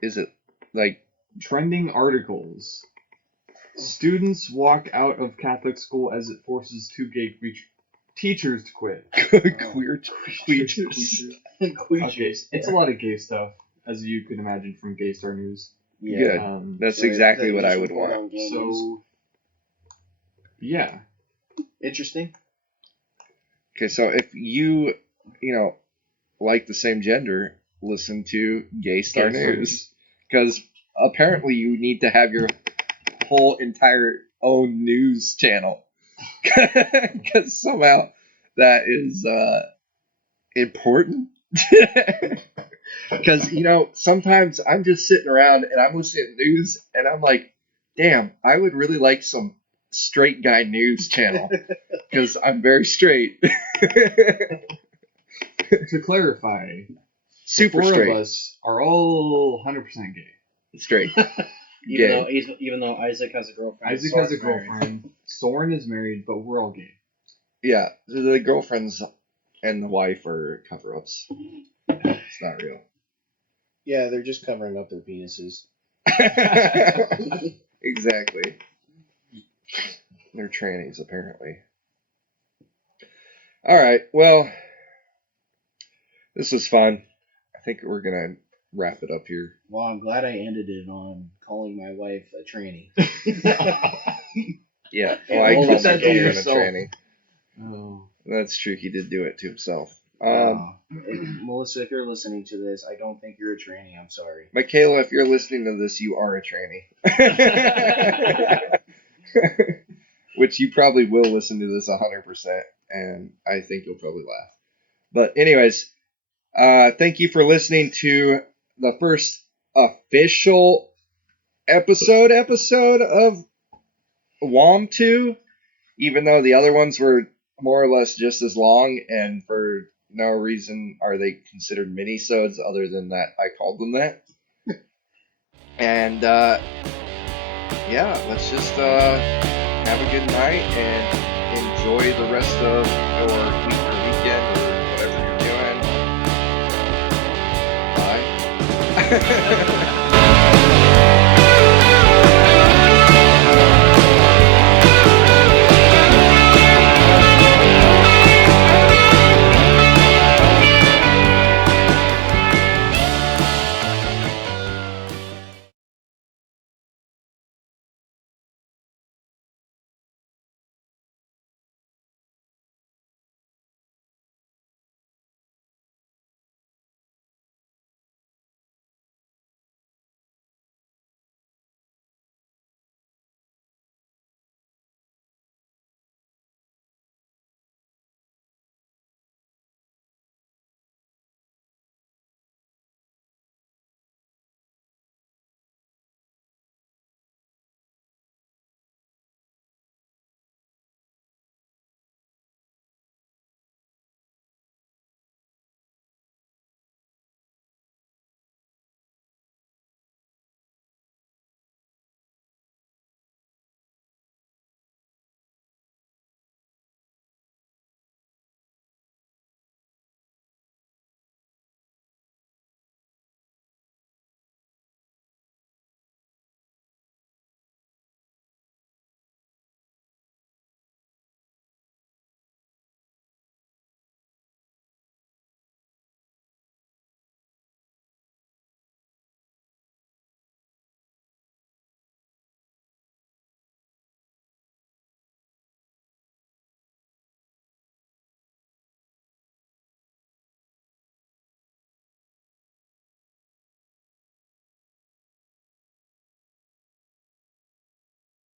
Is it like Trending articles. Students walk out of Catholic school as it forces two gay teachers to quit. Queer tweeters. Okay, it's a lot of gay stuff, as you can imagine from Gay Star News. Good. That's exactly what I would want. So, yeah. Interesting. Okay, so if you like the same gender, listen to Gay Star News. Because apparently you need to have your whole entire own news channel. Because somehow that is important. Because, sometimes I'm just sitting around and I'm listening to news and I'm like, damn, I would really like some straight guy news channel. Because I'm very straight. To clarify, Super the four straight. of us are all 100% gay. Straight. Even though Isaac has a girlfriend. Isaac has a girlfriend. Soren is married, but we're all gay. Yeah, the girlfriends and the wife are cover-ups. It's not real. Yeah, they're just covering up their penises. Exactly. They're trannies, apparently. All right, well, this was fun. I think we're going to wrap it up here. Well, I'm glad I ended it on calling my wife a tranny. Yeah, well, I Hold called my that to girlfriend a yourself. tranny. Oh. That's true, he did do it to himself. Melissa, if you're listening to this, I don't think you're a tranny. I'm sorry. Michaela, if you're listening to this, you are a tranny. Which you probably will listen to this 100%, and I think you'll probably laugh. But anyways, thank you for listening to the first official episode of WOMTU, even though the other ones were more or less just as long, and for no reason are they considered minisodes other than that I called them that. And yeah, let's just have a good night and enjoy the rest of your week or weekend or whatever you're doing. Bye.